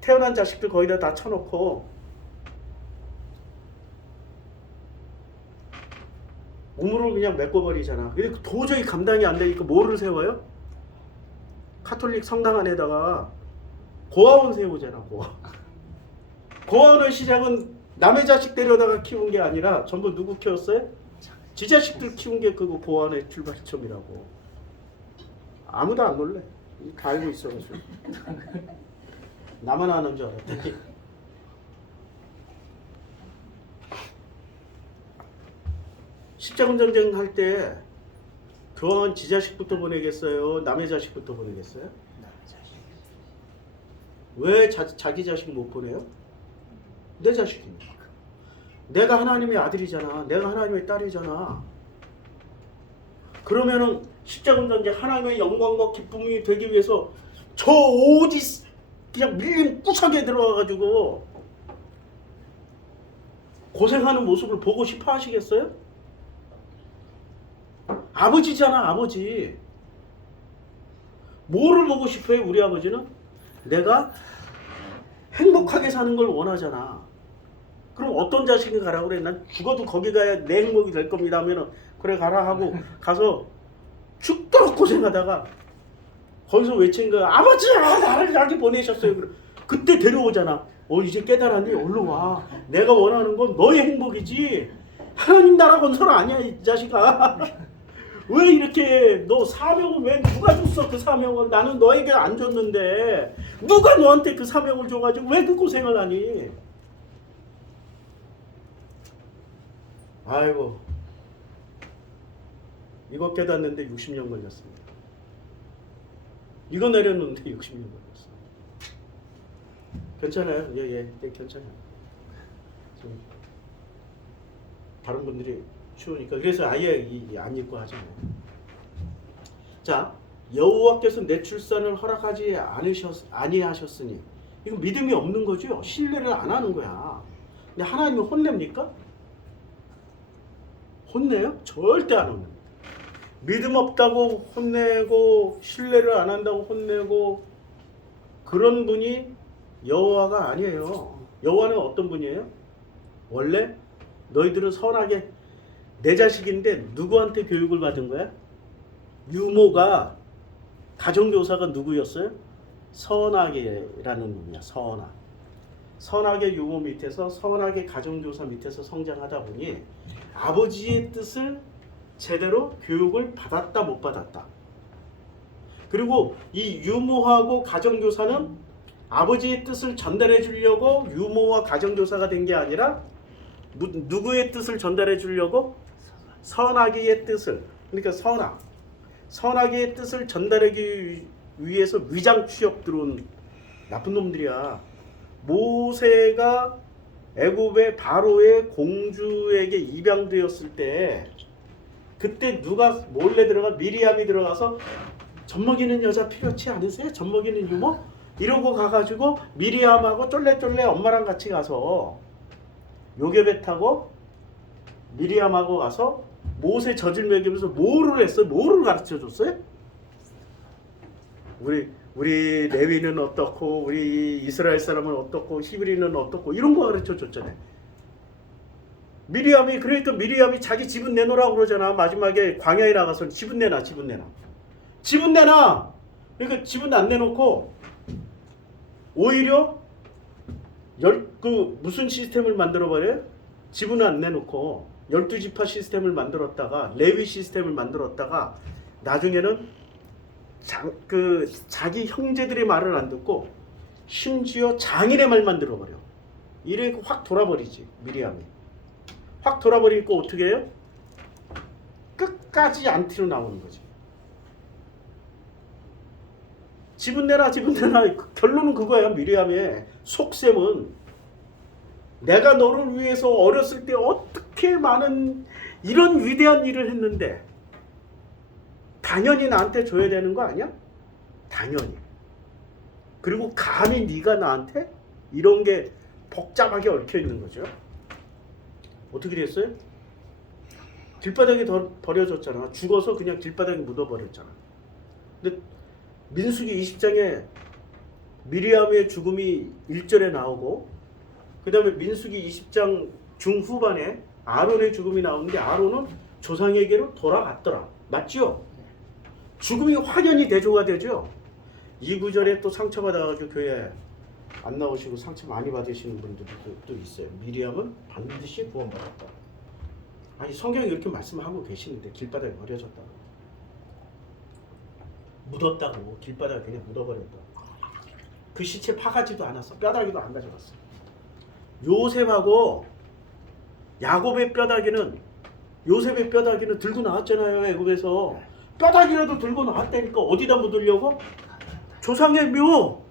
태어난 자식들 거의 다 쳐놓고 우물을 그냥 메꿔버리잖아. 도저히 감당이 안 되니까 뭐를 세워요? 카톨릭 성당 안에다가 고아원 세우잖아. 고아원의 시작은 남의 자식 데려다가 키운 게 아니라 전부 누구 키웠어요? 지 자식들 키운 게 그거 고아원의 출발점이라고. 아무도 안 놀래. 다 알고 있어가지고. 나만 아는 줄 알았더니. 십자군 전쟁 할 때 교황은 지 자식부터 보내겠어요? 남의 자식부터 보내겠어요? 남의 자식. 왜 자기 자식 못 보내요? 내 자식이니까. 내가 하나님의 아들이잖아. 내가 하나님의 딸이잖아. 그러면은 십자군 전쟁 하나님의 영광과 기쁨이 되기 위해서 저 오지 그냥 밀린 구석에 들어가가지고 고생하는 모습을 보고 싶어 하시겠어요? 아버지잖아, 아버지. 뭐를 보고 싶어요, 우리 아버지는? 내가 행복하게 사는 걸 원하잖아. 그럼 어떤 자식이 가라고 그래? 난 죽어도 거기 가야 내 행복이 될 겁니다 하면은 그래 가라 하고 가서 죽도록 고생하다가 거기서 외친 거야. 아버지, 나를 여기 보내셨어요. 그때 데려오잖아. 이제 깨달았니? 얼른 와. 내가 원하는 건 너의 행복이지 하나님 나라 건설 아니야 이 자식아. 왜 이렇게 너 사명을 왜 누가 줬어? 그 사명을 나는 너에게 안 줬는데 누가 너한테 그 사명을 줘가지고 왜 그 고생을 하니? 아이고, 이거 깨닫는데 60년 걸렸습니다. 이거 내렸는데 60년 걸렸어. 괜찮아요. 예, 괜찮아요. 좀 다른 분들이 추우니까 그래서 아예 안 입고 하잖아요. 자, 여호와께서 내 출산을 허락하지 아니하셨으니 이거 믿음이 없는 거죠. 신뢰를 안 하는 거야. 근데 하나님이 혼냅니까? 혼내요? 절대 안 혼냅니다. 믿음 없다고 혼내고 신뢰를 안 한다고 혼내고 그런 분이 여호와가 아니에요. 여호와는 어떤 분이에요? 원래 너희들은 선하게 내 자식인데 누구한테 교육을 받은 거야? 유모가 가정교사가 누구였어요? 선하게라는 놈이야. 선하게 유모 밑에서 선하게 가정교사 밑에서 성장하다 보니 아버지의 뜻을 제대로 교육을 받았다 못 받았다. 그리고 이 유모하고 가정교사는 아버지의 뜻을 전달해 주려고 유모와 가정교사가 된 게 아니라 누구의 뜻을 전달해 주려고? 선하게의 뜻을. 그러니까 선하게의 뜻을 전달하기 위해서 위장 취업 들어온 나쁜 놈들이야. 모세가 애굽의 바로의 공주에게 입양되었을 때 그때 누가 몰래 들어가? 미리암이 들어가서 젖먹이는 여자 필요치 않으세요? 젖먹이는 유모? 이러고 가가지고 미리암하고 쫄래쫄래 엄마랑 같이 가서 요괴배 타고 미리암하고 가서 모세 젖을 먹이면서 뭐를 했어요? 뭐를 가르쳐 줬어요? 우리 레위는 어떻고 우리 이스라엘 사람은 어떻고 히브리는 어떻고 이런 거 가르쳐 줬잖아요. 미리암이 그러니까 미리암이 자기 집은 내놓으라고 그러잖아. 마지막에 광야에 나가서 집은 내놔. 그러니까 집은 안 내놓고 오히려 무슨 시스템을 만들어 버려요? 집은 안 내놓고 12지파 시스템을 만들었다가 레위 시스템을 만들었다가 나중에는 자기 형제들의 말을 안 듣고 심지어 장인의 말만 들어버려. 이래 확 돌아버리지. 미리암이 확 돌아버리니까 어떻게 해요? 끝까지 안티로 나오는 거지. 집은 내놔. 결론은 그거야. 미리암의 속셈은 내가 너를 위해서 어렸을 때 어떻게 많은 이런 위대한 일을 했는데 당연히 나한테 줘야 되는 거 아니야? 당연히. 그리고 감히 네가 나한테 이런 게 복잡하게 얽혀 있는 거죠. 어떻게 됐어요? 길바닥에 버려졌잖아. 죽어서 그냥 길바닥에 묻어버렸잖아. 근데 민수기 20장에 미리암의 죽음이 1절에 나오고 그 다음에 민수기 20장 중후반에 아론의 죽음이 나오는데 아론은 조상에게로 돌아갔더라. 맞죠? 죽음이 확연히 대조가 되죠. 이 구절에 또 상처받아가지고 교회 안 나오시고 상처 많이 받으시는 분들도 또 있어요. 미리암은 반드시 구원받았다. 아니 성경이 이렇게 말씀하고 계시는데 길바닥에 버려졌다. 묻었다고. 길바닥에 그냥 묻어버렸다. 그 시체 파가지도 않았어. 뼈다귀도 안 가져갔어. 요셉의 뼈다귀는 들고 나왔잖아요. 애굽에서. 뼈다귀라도 들고 나왔다니까. 어디다 묻으려고? 조상의 묘.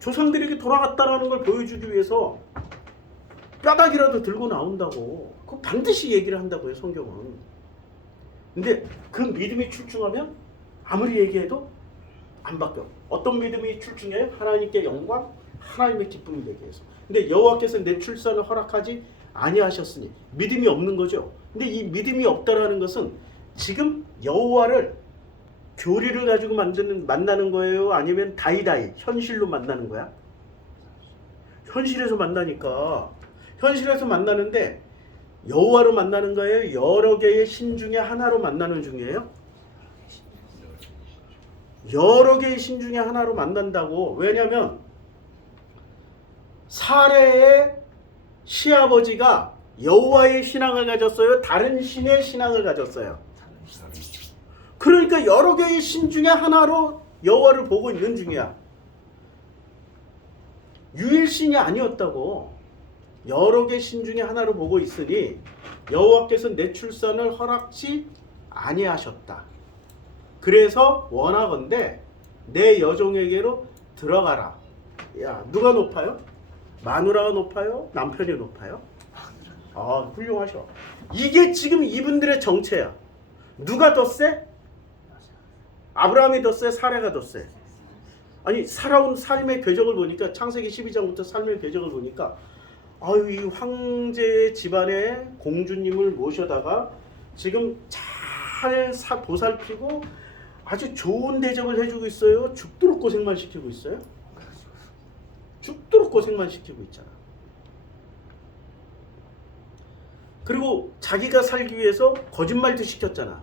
조상들에게 돌아갔다라는 걸 보여주기 위해서 뼈다귀라도 들고 나온다고. 그거 반드시 얘기를 한다고요. 성경은. 근데 그 믿음이 출중하면 아무리 얘기해도 안 바뀌어. 어떤 믿음이 출중해요? 하나님께 영광, 하나님의 기쁨이 되게 해서. 근데 여호와께서 내 출산을 허락하지 아니하셨으니 믿음이 없는 거죠. 근데 이 믿음이 없다라는 것은 지금 여호와를 교리를 가지고 만나는 거예요? 아니면 다이다이 현실로 만나는 거야? 현실에서 만나니까. 현실에서 만나는데 여호와로 만나는 거예요? 여러 개의 신 중에 하나로 만나는 중이에요? 여러 개의 신 중에 하나로 만난다고. 왜냐하면 사레의 시아버지가 여호와의 신앙을 가졌어요? 다른 신의 신앙을 가졌어요? 그러니까 여러 개의 신 중에 하나로 여호와를 보고 있는 중이야. 유일신이 아니었다고. 여러 개 신 중에 하나로 보고 있으니 여호와께서 내 출산을 허락지 아니하셨다. 그래서 원하건대 내 여종에게로 들어가라. 야, 누가 높아요? 마누라가 높아요? 남편이 높아요? 아, 훌륭하셔. 이게 지금 이분들의 정체야. 누가 더 세? 아브라함이 더 세? 사레가 더 세? 아니, 살아온 삶의 궤적을 보니까, 창세기 12장부터 삶의 궤적을 보니까, 아유, 이 황제 집안의 공주님을 모셔다가 지금 잘 보살피고 아주 좋은 대접을 해주고 있어요? 죽도록 고생만 시키고 있어요? 죽도록 고생만 시키고 있잖아. 그리고 자기가 살기 위해서 거짓말도 시켰잖아.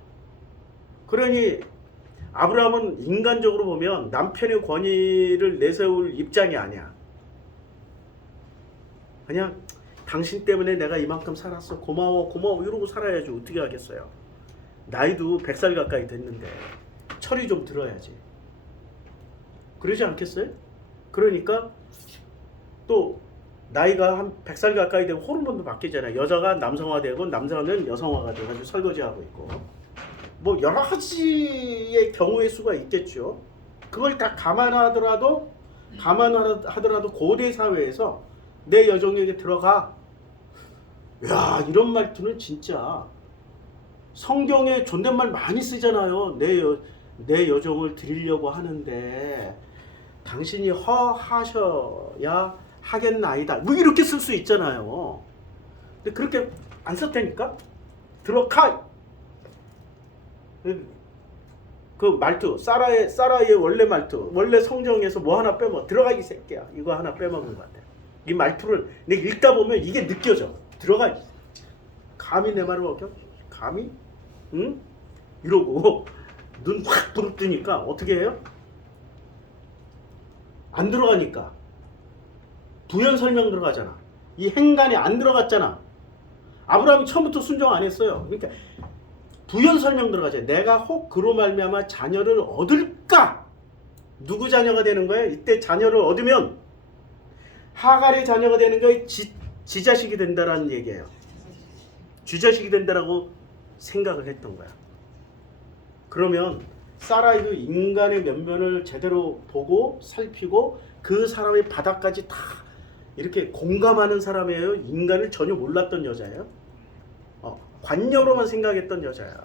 그러니 아브라함은 인간적으로 보면 남편의 권위를 내세울 입장이 아니야. 그냥 당신 때문에 내가 이만큼 살았어. 고마워 고마워 이러고 살아야지. 어떻게 하겠어요. 나이도 100살 가까이 됐는데 철이 좀 들어야지. 그러지 않겠어요? 그러니까 또 나이가 한 100살 가까이 되면 호르몬도 바뀌잖아요. 여자가 남성화되고 남자는 여성화가 돼가지고 설거지하고 있고 뭐 여러 가지의 경우의 수가 있겠죠. 그걸 다 감안하더라도 고대 사회에서 내 여종에게 들어가. 야, 이런 말투는 진짜 성경에 존댓말 많이 쓰잖아요. 내 여종을 드리려고 하는데 당신이 허하셔야 하겠나이다. 뭐 이렇게 쓸 수 있잖아요. 근데 그렇게 안 썼다니까? 들어가. 그 말투, 사라의 원래 말투, 원래 성경에서 뭐 하나 빼먹어. 들어가 이 새끼야. 이거 하나 빼먹은 것 같아. 이 말투를 내가 읽다 보면 이게 느껴져. 들어가. 감히 내 말을 어겨? 감히? 응? 이러고 눈 확 부릅뜨니까 어떻게 해요? 안 들어가니까 부연 설명 들어가잖아. 이 행간에 안 들어갔잖아. 아브라함이 처음부터 순종 안 했어요. 그러니까 부연 설명 들어가죠. 내가 혹 그로 말미암아 자녀를 얻을까? 누구 자녀가 되는 거예요? 이때 자녀를 얻으면 하갈의 자녀가 되는 거예요? 지 자식이 된다라는 얘기예요. 쥐자식이 된다라고 생각을 했던 거야. 그러면 사라이도 인간의 면면을 제대로 보고 살피고 그 사람의 바닥까지 다 이렇게 공감하는 사람이에요. 인간을 전혀 몰랐던 여자예요. 관념으로만 생각했던 여자야.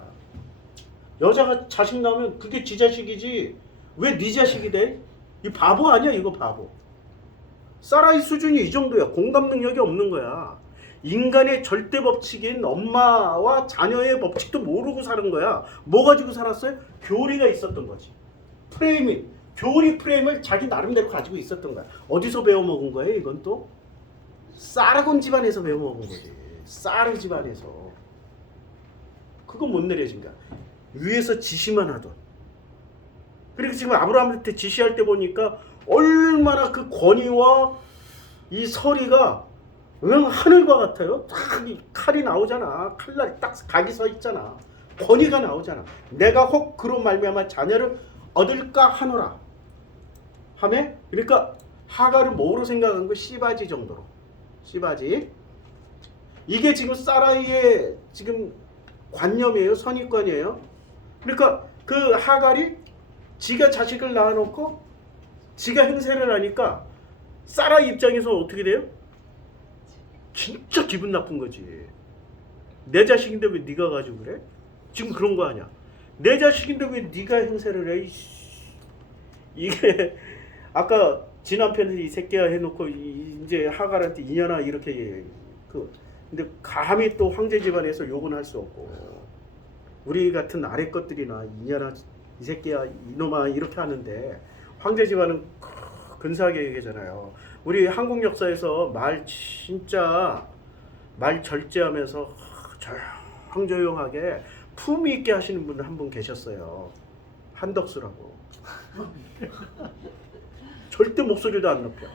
여자가 자식 낳으면 그게 지 자식이지 왜 네 자식이 돼? 이 바보 아니야 이거 바보. 사라이 수준이 이 정도야. 공감 능력이 없는 거야. 인간의 절대 법칙인 엄마와 자녀의 법칙도 모르고 사는 거야. 뭐 가지고 살았어요? 교리가 있었던 거지. 교리 프레임을 자기 나름대로 가지고 있었던 거야. 어디서 배워먹은 거예요? 이건 또 사르곤 집안에서 배워먹은 거지. 사르 집안에서. 그거 못 내려진 거야. 위에서 지시만 하던. 그리고 지금 아브라함한테 지시할 때 보니까 얼마나 그 권위와 이 서리가 그냥 하늘과 같아요. 딱 칼이 나오잖아. 칼날이 딱 각이 서 있잖아. 권위가 나오잖아. 내가 혹 그로 말미암아 자녀를 얻을까 하노라. 하매 그러니까 하갈을 뭐로 생각한 거? 씨바지 정도로. 씨바지. 이게 지금 사라이의 지금 관념이에요. 선입관이에요. 그러니까 그 하갈이 지가 자식을 낳아놓고 지가 행세를 하니까 사라이 입장에서 어떻게 돼요? 진짜 기분 나쁜 거지. 내 자식인데 왜 네가 가지고 그래? 지금 그런 거 아니야. 내 자식인데 왜 네가 행세를 해? 이게 아까 지 남편이 이 새끼야 해놓고 이제 하갈한테 이년아 이렇게 근데 감히 또 황제 집안에서 욕은 할 수 없고 우리 같은 아래 것들이나 이년아 이 새끼야 이놈아 이렇게 하는데 황제 집안은 근사하게 얘기하잖아요. 우리 한국 역사에서 진짜 말 절제하면서 조용조용하게 품위 있게 하시는 분 한 분 계셨어요. 한덕수라고. 절대 목소리도 안 높여.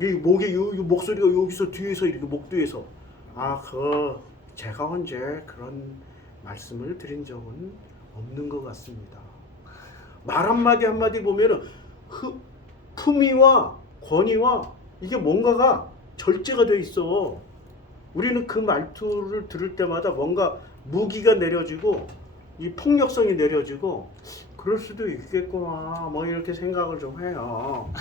이 목이 목소리가 여기서 뒤에서 이렇게 목 뒤에서. 제가 언제 그런 말씀을 드린 적은 없는 것 같습니다. 말 한마디 한마디 보면은 품위와 권위와 이게 뭔가가 절제가 돼 있어. 우리는 그 말투를 들을 때마다 뭔가 무기가 내려지고 이 폭력성이 내려지고 그럴 수도 있겠구나 뭐 이렇게 생각을 좀 해요.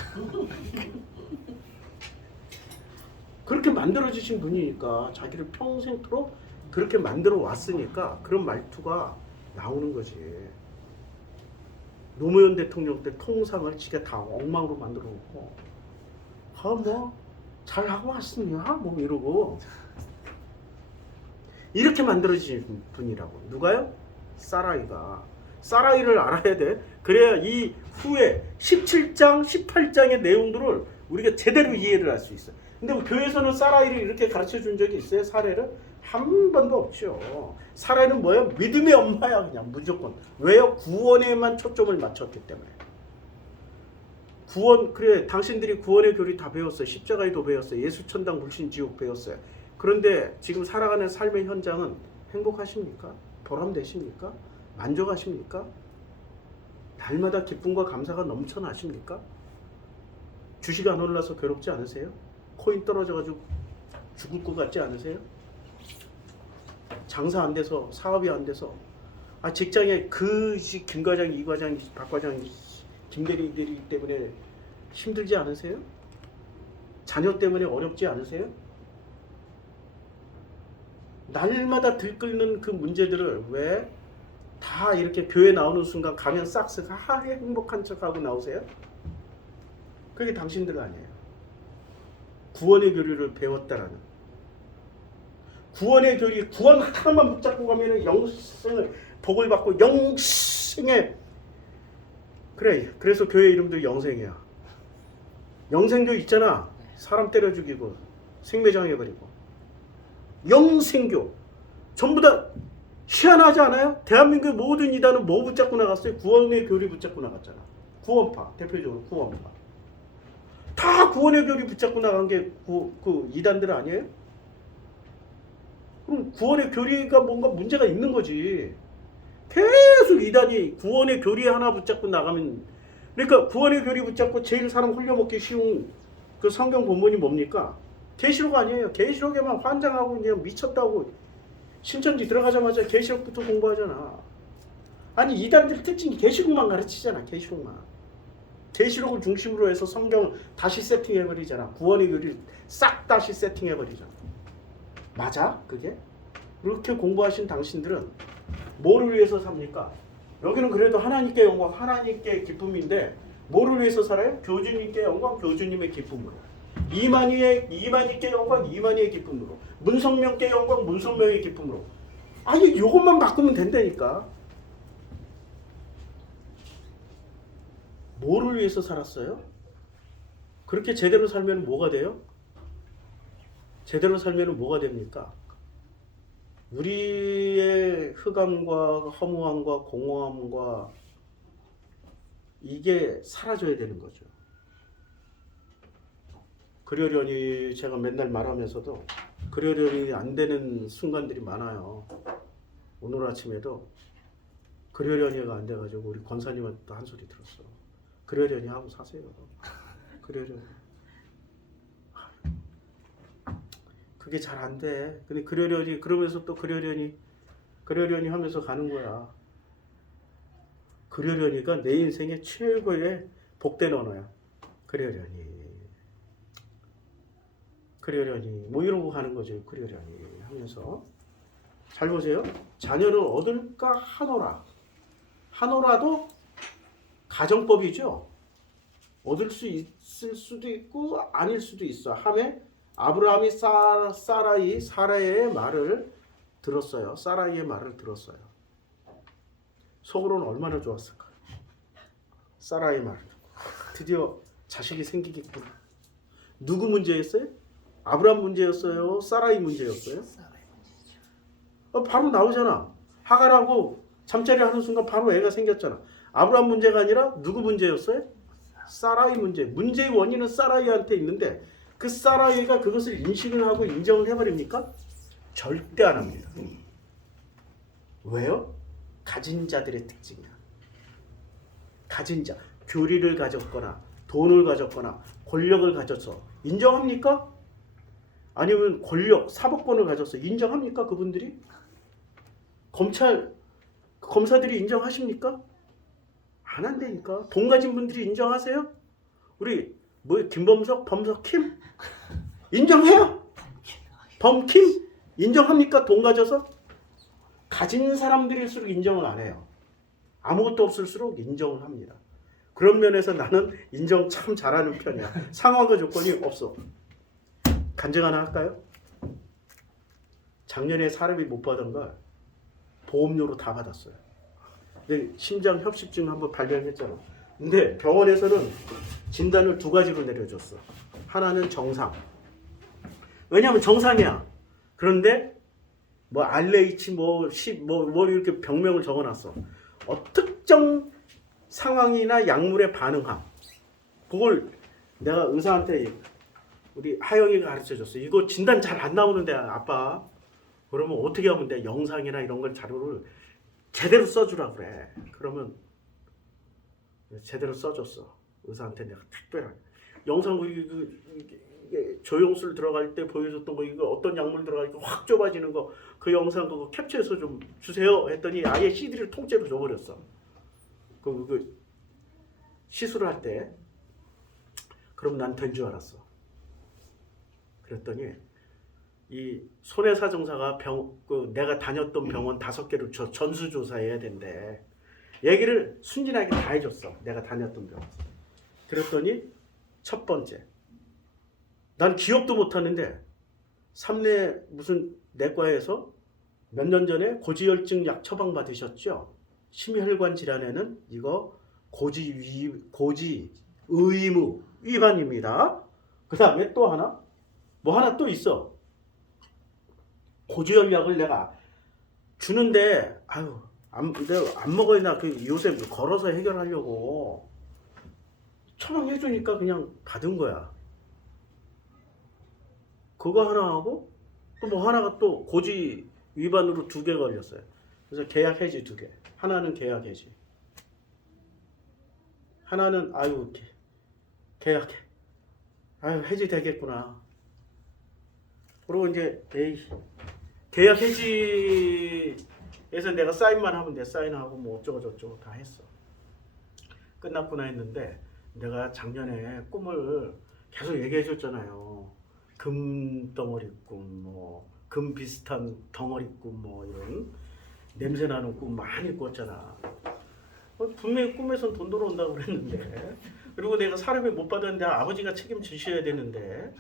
그렇게 만들어주신 분이니까 자기를 평생토록 그렇게 만들어 왔으니까 그런 말투가 나오는 거지. 노무현 대통령 때 통상을 지가 다 엉망으로 만들어 놓고 뭐 잘하고 왔습니다 뭐 이러고 이렇게 만들어진 분이라고. 누가요? 사라이가. 사라이를 알아야 돼. 그래야 이 후에 17장 18장의 내용들을 우리가 제대로 이해를 할 수 있어. 근데 교회에서는 사라이를 이렇게 가르쳐 준 적이 있어요? 사례를? 한 번도 없죠. 사라이는 뭐예요? 믿음의 엄마야 그냥 무조건. 왜요? 구원에만 초점을 맞췄기 때문에. 구원, 그래 당신들이 구원의 교리 다 배웠어요. 십자가의 도 배웠어요. 예수 천당 불신 지옥 배웠어요. 그런데 지금 살아가는 삶의 현장은 행복하십니까? 보람되십니까? 만족하십니까? 날마다 기쁨과 감사가 넘쳐나십니까? 주식 안 올라서 괴롭지 않으세요? 코인 떨어져가지고 죽을 것 같지 않으세요? 장사 안 돼서 사업이 안 돼서 직장에 김 과장, 이 과장, 박 과장, 김 대리들이 때문에 힘들지 않으세요? 자녀 때문에 어렵지 않으세요? 날마다 들끓는 그 문제들을 왜 다 이렇게 교회 나오는 순간 가면 싹스가 행복한 척하고 나오세요? 그게 당신들 아니에요. 구원의 교리를 배웠다라는. 구원의 교리, 구원 하나만 붙잡고 가면 영생을 복을 받고 영생에 그래서 교회 이름도 영생이야. 영생교 있잖아. 사람 때려 죽이고 생매장 해버리고. 영생교 전부 다 희한하지 않아요? 대한민국의 모든 이단은 뭐 붙잡고 나갔어요? 구원의 교리 붙잡고 나갔잖아. 구원파 대표적으로 구원파. 다 구원의 교리 붙잡고 나간 게 그 이단들 아니에요? 그럼 구원의 교리가 뭔가 문제가 있는 거지. 계속 이단이 구원의 교리 하나 붙잡고 나가면, 그러니까 구원의 교리 붙잡고 제일 사람 홀려먹기 쉬운 그 성경 본문이 뭡니까? 계시록 아니에요. 계시록에만 환장하고 그냥 미쳤다고 신천지 들어가자마자 계시록부터 공부하잖아. 아니 이단들 특징이 계시록만 가르치잖아. 계시록만. 계시록을 중심으로 해서 성경을 다시 세팅해버리잖아. 구원의 교리를 싹 다시 세팅해버리잖아. 맞아? 그게? 그렇게 공부하신 당신들은 뭐를 위해서 삽니까? 여기는 그래도 하나님께 영광, 하나님께 기쁨인데 뭐를 위해서 살아요? 교주님께 영광, 교주님의 기쁨으로. 이만희께 영광, 이만희의 기쁨으로. 문성명께 영광, 문성명의 기쁨으로. 아니 이것만 바꾸면 된다니까. 뭐를 위해서 살았어요? 그렇게 제대로 살면 뭐가 돼요? 제대로 살면 뭐가 됩니까? 우리의 흑암과 허무함과 공허함과 이게 사라져야 되는 거죠. 그러려니 제가 맨날 말하면서도 그러려니 안 되는 순간들이 많아요. 오늘 아침에도 그러려니가 안 돼가지고 우리 권사님한테 또 한 소리 들었어. 그러려니 하고 사세요. 그러려니. 그게 잘 안 돼. 근데 그러려니 그러면서 또 그러려니 하면서 가는 거야. 그러려니가 내 인생의 최고의 복된 언어야. 그러려니 뭐 이러고 가는 거죠. 그러려니 하면서. 잘 보세요. 자녀를 얻을까 하노라도 가정법이죠. 얻을 수 있을 수도 있고 아닐 수도 있어. 하매 아브라함이 사라이의 말을 들었어요. 사라이의 말을 들었어요. 속으로는 얼마나 좋았을까. 사라이의 말을 듣고 드디어 자식이 생기겠구나. 누구 문제였어요? 아브라함 문제였어요? 사라이 문제였어요? 바로 나오잖아. 하갈하고 잠자리 하는 순간 바로 애가 생겼잖아. 아브라함 문제가 아니라 누구 문제였어요? 사라이 문제. 문제의 원인은 사라이한테 있는데 그 사라이가 그것을 인식을 하고 인정을 해버립니까? 절대 안 합니다. 왜요? 가진 자들의 특징이야. 가진 자, 교리를 가졌거나 돈을 가졌거나 권력을 가져서 인정합니까? 아니면 권력, 사법권을 가져서 인정합니까? 그분들이? 검사들이 인정하십니까? 안 한다니까. 돈 가진 분들이 인정하세요? 우리 김범석, 범석킴 인정해요? 범킴 인정합니까? 돈 가져서? 가진 사람들일수록 인정을 안 해요. 아무것도 없을수록 인정을 합니다. 그런 면에서 나는 인정 참 잘하는 편이야. 상황과 조건이 없어. 간증 하나 할까요? 작년에 사람이 못 받은 걸 보험료로 다 받았어요. 근데 심장 협식증 한번 발견했잖아. 근데 병원에서는 진단을 두 가지로 내려줬어. 하나는 정상. 왜냐하면 정상이야. 그런데 뭐 RH 뭐 이렇게 병명을 적어놨어. 특정 상황이나 약물에 반응함. 그걸 내가 의사한테 우리 하영이가 가르쳐줬어. 이거 진단 잘 안 나오는데 아빠. 그러면 어떻게 하면 돼? 영상이나 이런 걸 자료를 제대로 써주라 그래. 그러면 제대로 써줬어. 의사한테 내가 특별하게. 영상 이게 조영술 들어갈 때 보여줬던 거 이거 어떤 약물 들어가니까 확 좁아지는 거 그 영상 그거 캡처해서 좀 주세요 했더니 아예 CD를 통째로 줘버렸어. 그 시술을 할 때. 그럼 난 된 줄 알았어. 그랬더니 이 손해사정사가 내가 다녔던 병원 5개를 전수조사해야 된대. 얘기를 순진하게 다 해줬어. 내가 다녔던 병원. 그랬더니 첫 번째, 난 기억도 못하는데 삼내 무슨 내과에서 몇 년 전에 고지혈증 약 처방 받으셨죠? 심혈관 질환에는 이거 고지 의무 위반입니다. 그 다음에 또 하나, 뭐 하나 또 있어. 고지혈약을 내가 주는데 내가 안 먹어야 나 요새 걸어서 해결하려고 처방해 주니까 그냥 받은 거야. 그거 하나 하고 또 뭐 하나가 또 고지 위반으로 2개 걸렸어요. 그래서 계약 해지 2개. 하나는 계약 해지. 하나는 계약해. 해지 되겠구나. 그리고 이제 계약 해지에서 내가 사인만 하면 돼. 사인하고 뭐 어쩌고 저쩌고 다 했어. 끝났구나 했는데 내가 작년에 꿈을 계속 얘기해 줬잖아요. 금 덩어리꿈, 뭐 금 비슷한 덩어리꿈, 뭐 이런 냄새 나는 꿈 많이 꿨잖아. 분명히 꿈에선 돈 들어온다고 그랬는데, 그리고 내가 사람이 못 받았는데 아버지가 책임지셔야 되는데,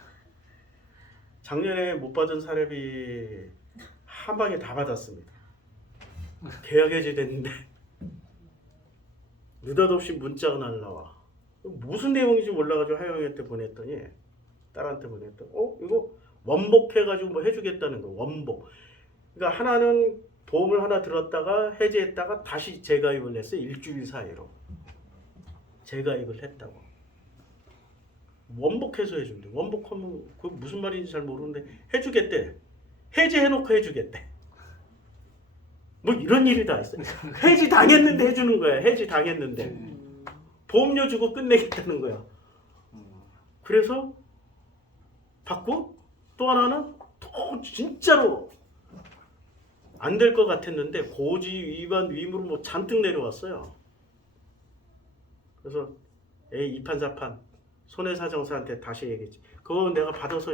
작년에 못 받은 사람이 한 방에 다 받았습니다. 계약 해지됐는데 느닷없이 문자가 날라와. 무슨 내용인지 몰라가지고 하영이한테 보냈더니, 딸한테 보냈더니 이거 원복해가지고 뭐 해주겠다는 거. 원복. 그러니까 하나는 보험을 하나 들었다가 해지했다가 다시 재가입을 했어요. 일주일 사이로 재가입을 했다고. 원복해서 해준대. 원복하면 그 무슨 말인지 잘 모르는데 해주겠대. 해지해놓고 해주겠대. 뭐 이런 일이 다 있어요. 해지 당했는데 해주는 거야. 해지 당했는데 보험료 주고 끝내겠다는 거야. 그래서 받고 또 하나는 또 진짜로 안 될 것 같았는데 고지 위반 위무로 뭐 잔뜩 내려왔어요. 그래서 이판사판 손해사정사한테 다시 얘기했지. 그거 내가 받아서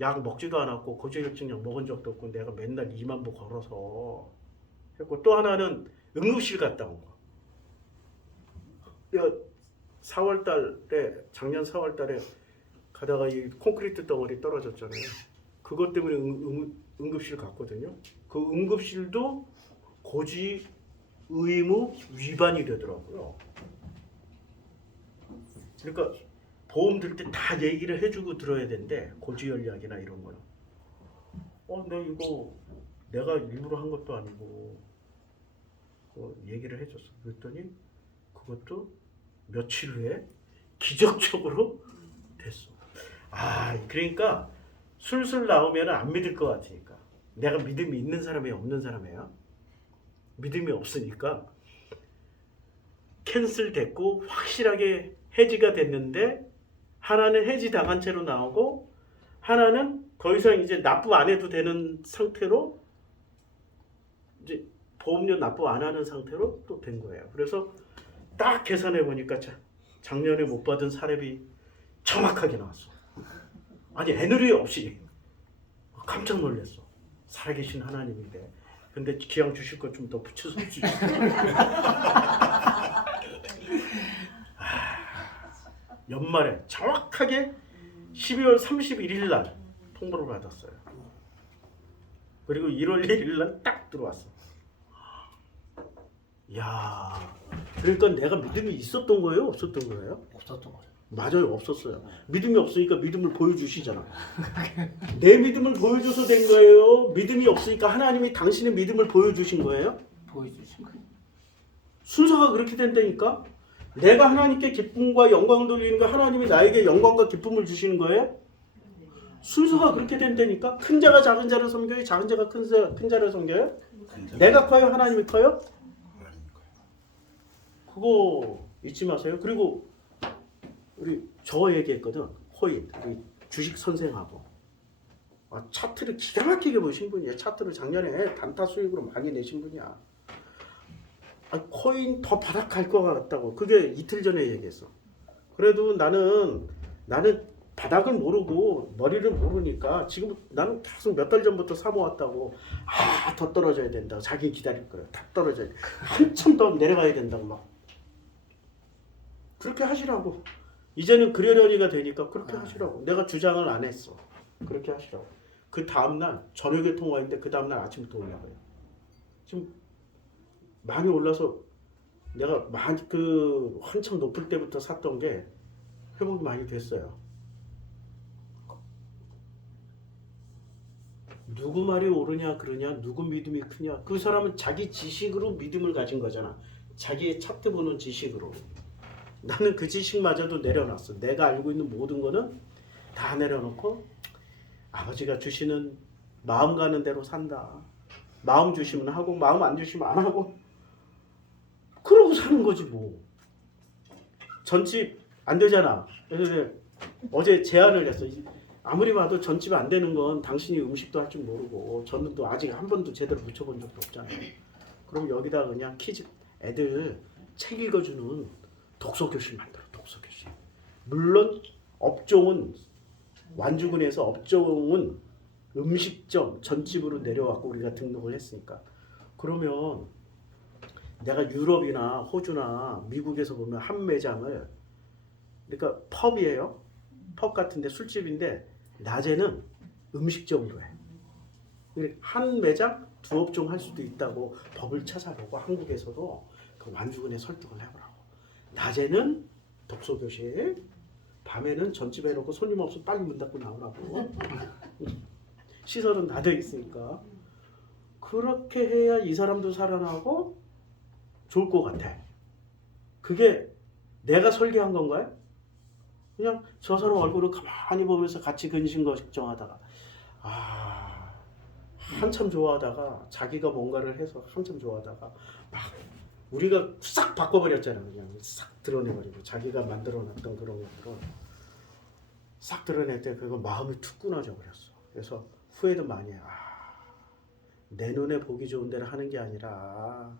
약 먹지도 않았고 고지혈증약 먹은 적도 없고 내가 맨날 2만 보 걸어서 했고, 또 하나는 응급실 갔다 온 거. 4월달에 작년 4월달에 가다가 이 콘크리트 덩어리 떨어졌잖아요. 그것 때문에 응급실 갔거든요. 그 응급실도 고지 의무 위반이 되더라고요. 그러니까 보험 들 때 다 얘기를 해주고 들어야 되는데 고지혈약이나 이런 거는 나 이거 내가 일부러 한 것도 아니고 얘기를 해줬어. 그랬더니 그것도 며칠 후에 기적적으로 됐어. 그러니까 술술 나오면 안 믿을 것 같으니까. 내가 믿음이 있는 사람이야, 없는 사람이야? 믿음이 없으니까 캔슬됐고 확실하게 해지가 됐는데 하나는 해지 당한 채로 나오고 하나는 더 이상 이제 납부 안 해도 되는 상태로 이제 보험료 납부 안 하는 상태로 또 된 거예요. 그래서 딱 계산해 보니까 작년에 못 받은 사례비 정확하게 나왔어. 아니 애누리 없이 깜짝 놀랐어. 살아계신 하나님인데. 근데 기왕 주실 거 좀 더 붙여서 주시죠. 연말에 정확하게 12월 31일 날 통보를 받았어요. 그리고 1월 1일 날 딱 들어왔어. 이야, 그러니까 내가 믿음이 있었던 거예요? 없었던 거예요? 없었던 거예요. 맞아요, 없었어요. 믿음이 없으니까 믿음을 보여주시잖아. 내 믿음을 보여줘서 된 거예요? 믿음이 없으니까 하나님이 당신의 믿음을 보여주신 거예요? 보여주신 거예요. 순서가 그렇게 된다니까? 내가 하나님께 기쁨과 영광을 돌리는 거 하나님이 나에게 영광과 기쁨을 주시는 거예요? 순서가 그렇게 된다니까? 큰 자가 작은 자를 섬겨요? 작은 자가 큰 자를 섬겨요? 내가 커요? 하나님이 커요? 그거 잊지 마세요. 그리고 우리 저 얘기했거든. 호인 우리 주식 선생하고 차트를 기가 막히게 보신 분이야. 차트를 작년에 단타 수익으로 많이 내신 분이야. 코인 더 바닥 갈 것 같다고. 그게 이틀 전에 얘기했어. 그래도 나는 바닥을 모르고 머리를 모르니까 지금 나는 계속 몇 달 전부터 사모았다고. 더 떨어져야 된다고. 자기 기다릴 거야. 다 떨어져야 돼. 한참 더 내려가야 된다고 막. 그렇게 하시라고. 이제는 그러려니가 되니까 그렇게 하시라고. 내가 주장을 안 했어. 그렇게 하시라고. 그 다음날 저녁에 통화했는데 그 다음날 아침부터 올라가요. 지금 많이 올라서 내가 많이 한참 높을 때부터 샀던 게 회복이 많이 됐어요. 누구 말이 옳으냐 그러냐, 누구 믿음이 크냐, 그 사람은 자기 지식으로 믿음을 가진 거잖아. 자기의 차트 보는 지식으로. 나는 그 지식마저도 내려놨어. 내가 알고 있는 모든 거는 다 내려놓고 아버지가 주시는 마음 가는 대로 산다. 마음 주시면 하고 마음 안 주시면 안 하고 그러고 사는 거지 뭐. 전집 안 되잖아. 그래서 어제 제안을 했어. 아무리 봐도 전집 안 되는 건 당신이 음식도 할 줄 모르고 전도 아직 한 번도 제대로 묻혀본 적도 없잖아. 그럼 여기다 그냥 키즈 애들 책 읽어주는 독서교실 만들어. 독서교실. 물론 업종은 완주군에서 업종은 음식점 전집으로 내려왔고 우리가 등록을 했으니까. 그러면 내가 유럽이나 호주나 미국에서 보면 한 매장을, 그러니까 펍이에요. 펍 같은데 술집인데 낮에는 음식점으로 해. 한 매장 두 업종 할 수도 있다고 법을 찾아보고 한국에서도 그 완주군에 설득을 해보라고. 낮에는 독서교실, 밤에는 전집 해놓고 손님 없으면 빨리 문 닫고 나오라고. 시설은 다 돼 있으니까. 그렇게 해야 이 사람도 살아나고 좋을 것 같아. 그게 내가 설계한 건가요? 그냥 저 사람 얼굴을 가만히 보면서 같이 근심걱정하다가 한참 좋아하다가 자기가 뭔가를 해서 한참 좋아하다가 막 우리가 싹 바꿔버렸잖아. 그냥 싹 드러내버리고 자기가 만들어놨던 그런 것들을 싹 드러낼 때 그거 마음이 툭 끊어져 버렸어. 그래서 후회도 많이 해. 내 눈에 보기 좋은 대로 하는 게 아니라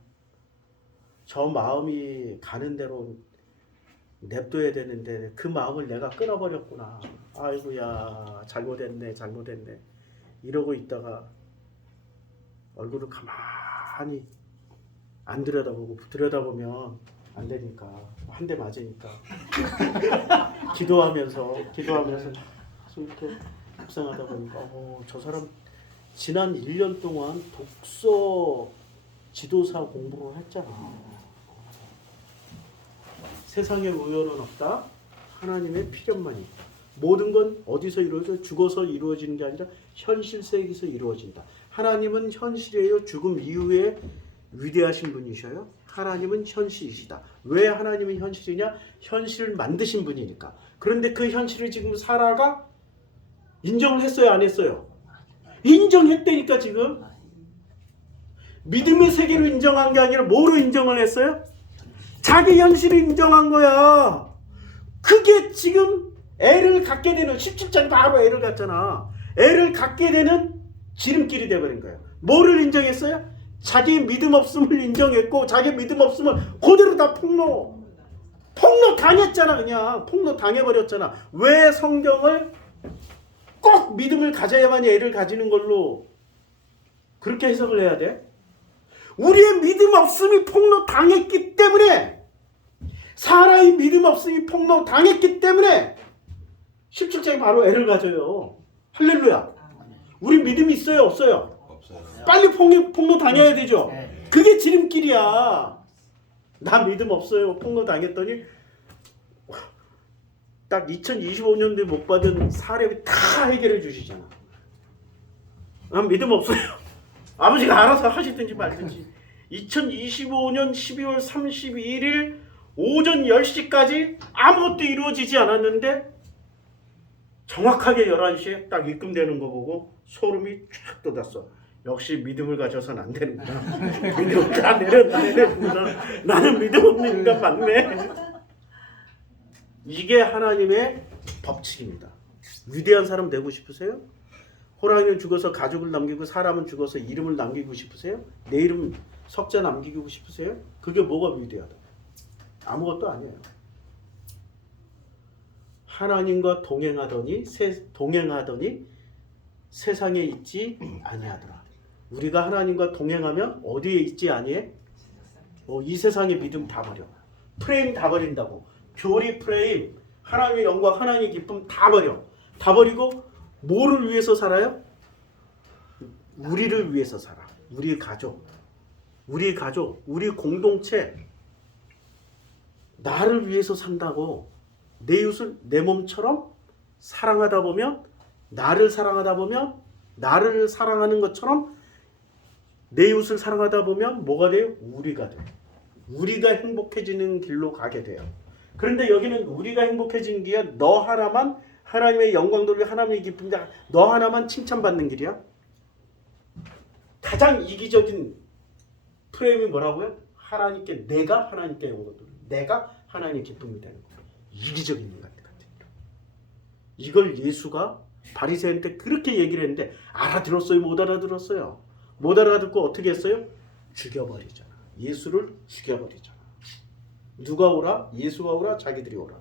저 마음이 가는 대로 냅둬야 되는데 그 마음을 내가 끊어버렸구나. 아이고야 잘못했네 이러고 있다가 얼굴을 가만히 안 들여다보면 안 되니까 한 대 맞으니까 기도하면서 이렇게 묵상하다 보니까 저 사람 지난 1년 동안 독서 지도사 공부를 했잖아. 세상에 우연은 없다. 하나님의 필연만이 있다. 모든 건 어디서 이루어져? 죽어서 이루어지는 게 아니라 현실 세계에서 이루어진다. 하나님은 현실이에요. 죽음 이후에 위대하신 분이셔요. 하나님은 현실이시다. 왜 하나님은 현실이냐? 현실을 만드신 분이니까. 그런데 그 현실을 지금 사라가 인정을 했어요? 안 했어요? 인정했다니까 지금. 믿음의 세계로 인정한 게 아니라 뭐로 인정을 했어요? 자기 현실을 인정한 거야. 그게 지금 애를 갖게 되는 17장이 바로 애를 갖잖아. 애를 갖게 되는 지름길이 돼버린 거예요. 뭐를 인정했어요? 자기 믿음 없음을 인정했고 자기 믿음 없음을 그대로 다 폭로 당했잖아. 그냥 폭로 당해버렸잖아. 왜 성경을 꼭 믿음을 가져야만이 애를 가지는 걸로 그렇게 해석을 해야 돼? 우리의 믿음 없음이 폭로 당했기 때문에, 사라의 믿음 없음이 폭로 당했기 때문에 17장이 바로 애를 가져요. 할렐루야. 우리 믿음이 있어요? 없어요? 없어요. 빨리 폭로 당해야 되죠. 그게 지름길이야. 나 믿음 없어요. 폭로 당했더니 딱 2025년도에 못 받은 사례비 다 해결해 주시잖아. 난 믿음 없어요. 아버지가 알아서 하시든지 말든지. 2025년 12월 31일 오전 10시까지 아무것도 이루어지지 않았는데 정확하게 11시에 딱 입금되는 거 보고 소름이 쫙 돋았어. 역시 믿음을 가져서는 안 되는구나. 믿음을 다 내려놓는구나. 나는 믿음 없는 인간 맞네. 이게 하나님의 법칙입니다. 위대한 사람 되고 싶으세요? 호랑이는 죽어서 가족을 남기고 사람은 죽어서 이름을 남기고 싶으세요? 내 이름 석자 남기고 싶으세요? 그게 뭐가 위대하다? 아무것도 아니에요. 하나님과 동행하더니 세상에 있지 아니하더라. 우리가 하나님과 동행하면 어디에 있지 아니해? 이 세상의 믿음 다 버려. 프레임 다 버린다고. 교리 프레임, 하나님의 영광, 하나님의 기쁨 다 버려. 다 버리고 뭐를 위해서 살아요? 우리를 위해서 살아. 우리 가족, 우리 공동체, 나를 위해서 산다고. 내 이웃을 내 몸처럼 사랑하다 보면, 나를 사랑하다 보면, 나를 사랑하는 것처럼 내 이웃을 사랑하다 보면 뭐가 돼요? 우리가 돼요. 우리가 행복해지는 길로 가게 돼요. 그런데 여기는 우리가 행복해지는 길이야. 너 하나만 하나님의 영광 돌리고 하나님의 기쁨, 너 하나만 칭찬받는 길이야. 가장 이기적인 프레임이 뭐라고요? 내가 하나님께 영광 돌리고 내가 하나님의 기쁨이 되는 거야. 이기적인 인간들 같은 거. 이걸 예수가 바리새인한테 그렇게 얘기를 했는데 알아들었어요? 못 알아들었어요? 못 알아듣고 어떻게 했어요? 죽여버리잖아. 예수를 죽여버리잖아. 누가 오라? 예수가 오라? 자기들이 오라?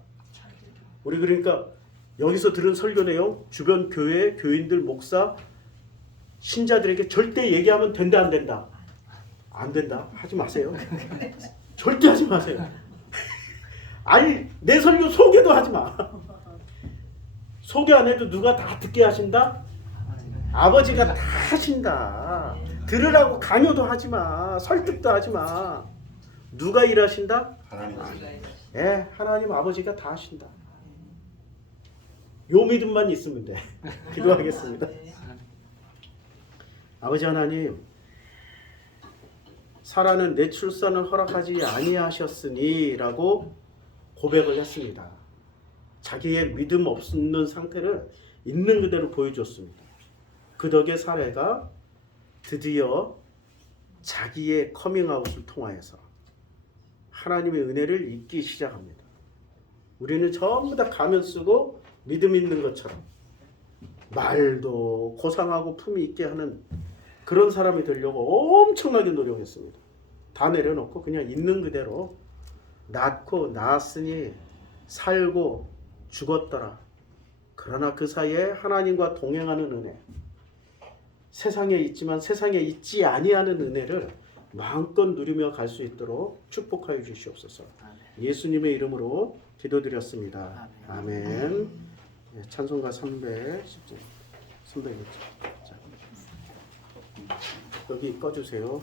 우리 그러니까 여기서 들은 설교 내용 주변 교회, 교인들, 목사, 신자들에게 절대 얘기하면 된다 안 된다? 안 된다. 하지 마세요. 절대 하지 마세요. 아니 내 설교 소개도 하지 마. 소개 안 해도 누가 다 듣게 하신다? 아버지가 다 하신다. 들으라고 강요도 하지 마. 설득도 하지 마. 누가 일하신다? 하나님. 하나님 아버지가 다 하신다. 요 믿음만 있으면 돼. 기도하겠습니다. 아버지 하나님, 사라는 내 출산을 허락하지 아니하셨으니 라고 고백을 했습니다. 자기의 믿음 없는 상태를 있는 그대로 보여줬습니다. 그 덕에 사라가 드디어 자기의 커밍아웃을 통하여서 하나님의 은혜를 잊기 시작합니다. 우리는 전부 다 가면 쓰고 믿음 있는 것처럼 말도 고상하고 품위 있게 하는 그런 사람이 되려고 엄청나게 노력했습니다. 다 내려놓고 그냥 있는 그대로 낳고 낳았으니 살고 죽었더라. 그러나 그 사이에 하나님과 동행하는 은혜, 세상에 있지만 세상에 있지 아니하는 은혜를 마음껏 누리며 갈 수 있도록 축복하여 주시옵소서. 예수님의 이름으로 기도드렸습니다. 아멘. 찬송가 310장 300장. 여기 꺼주세요.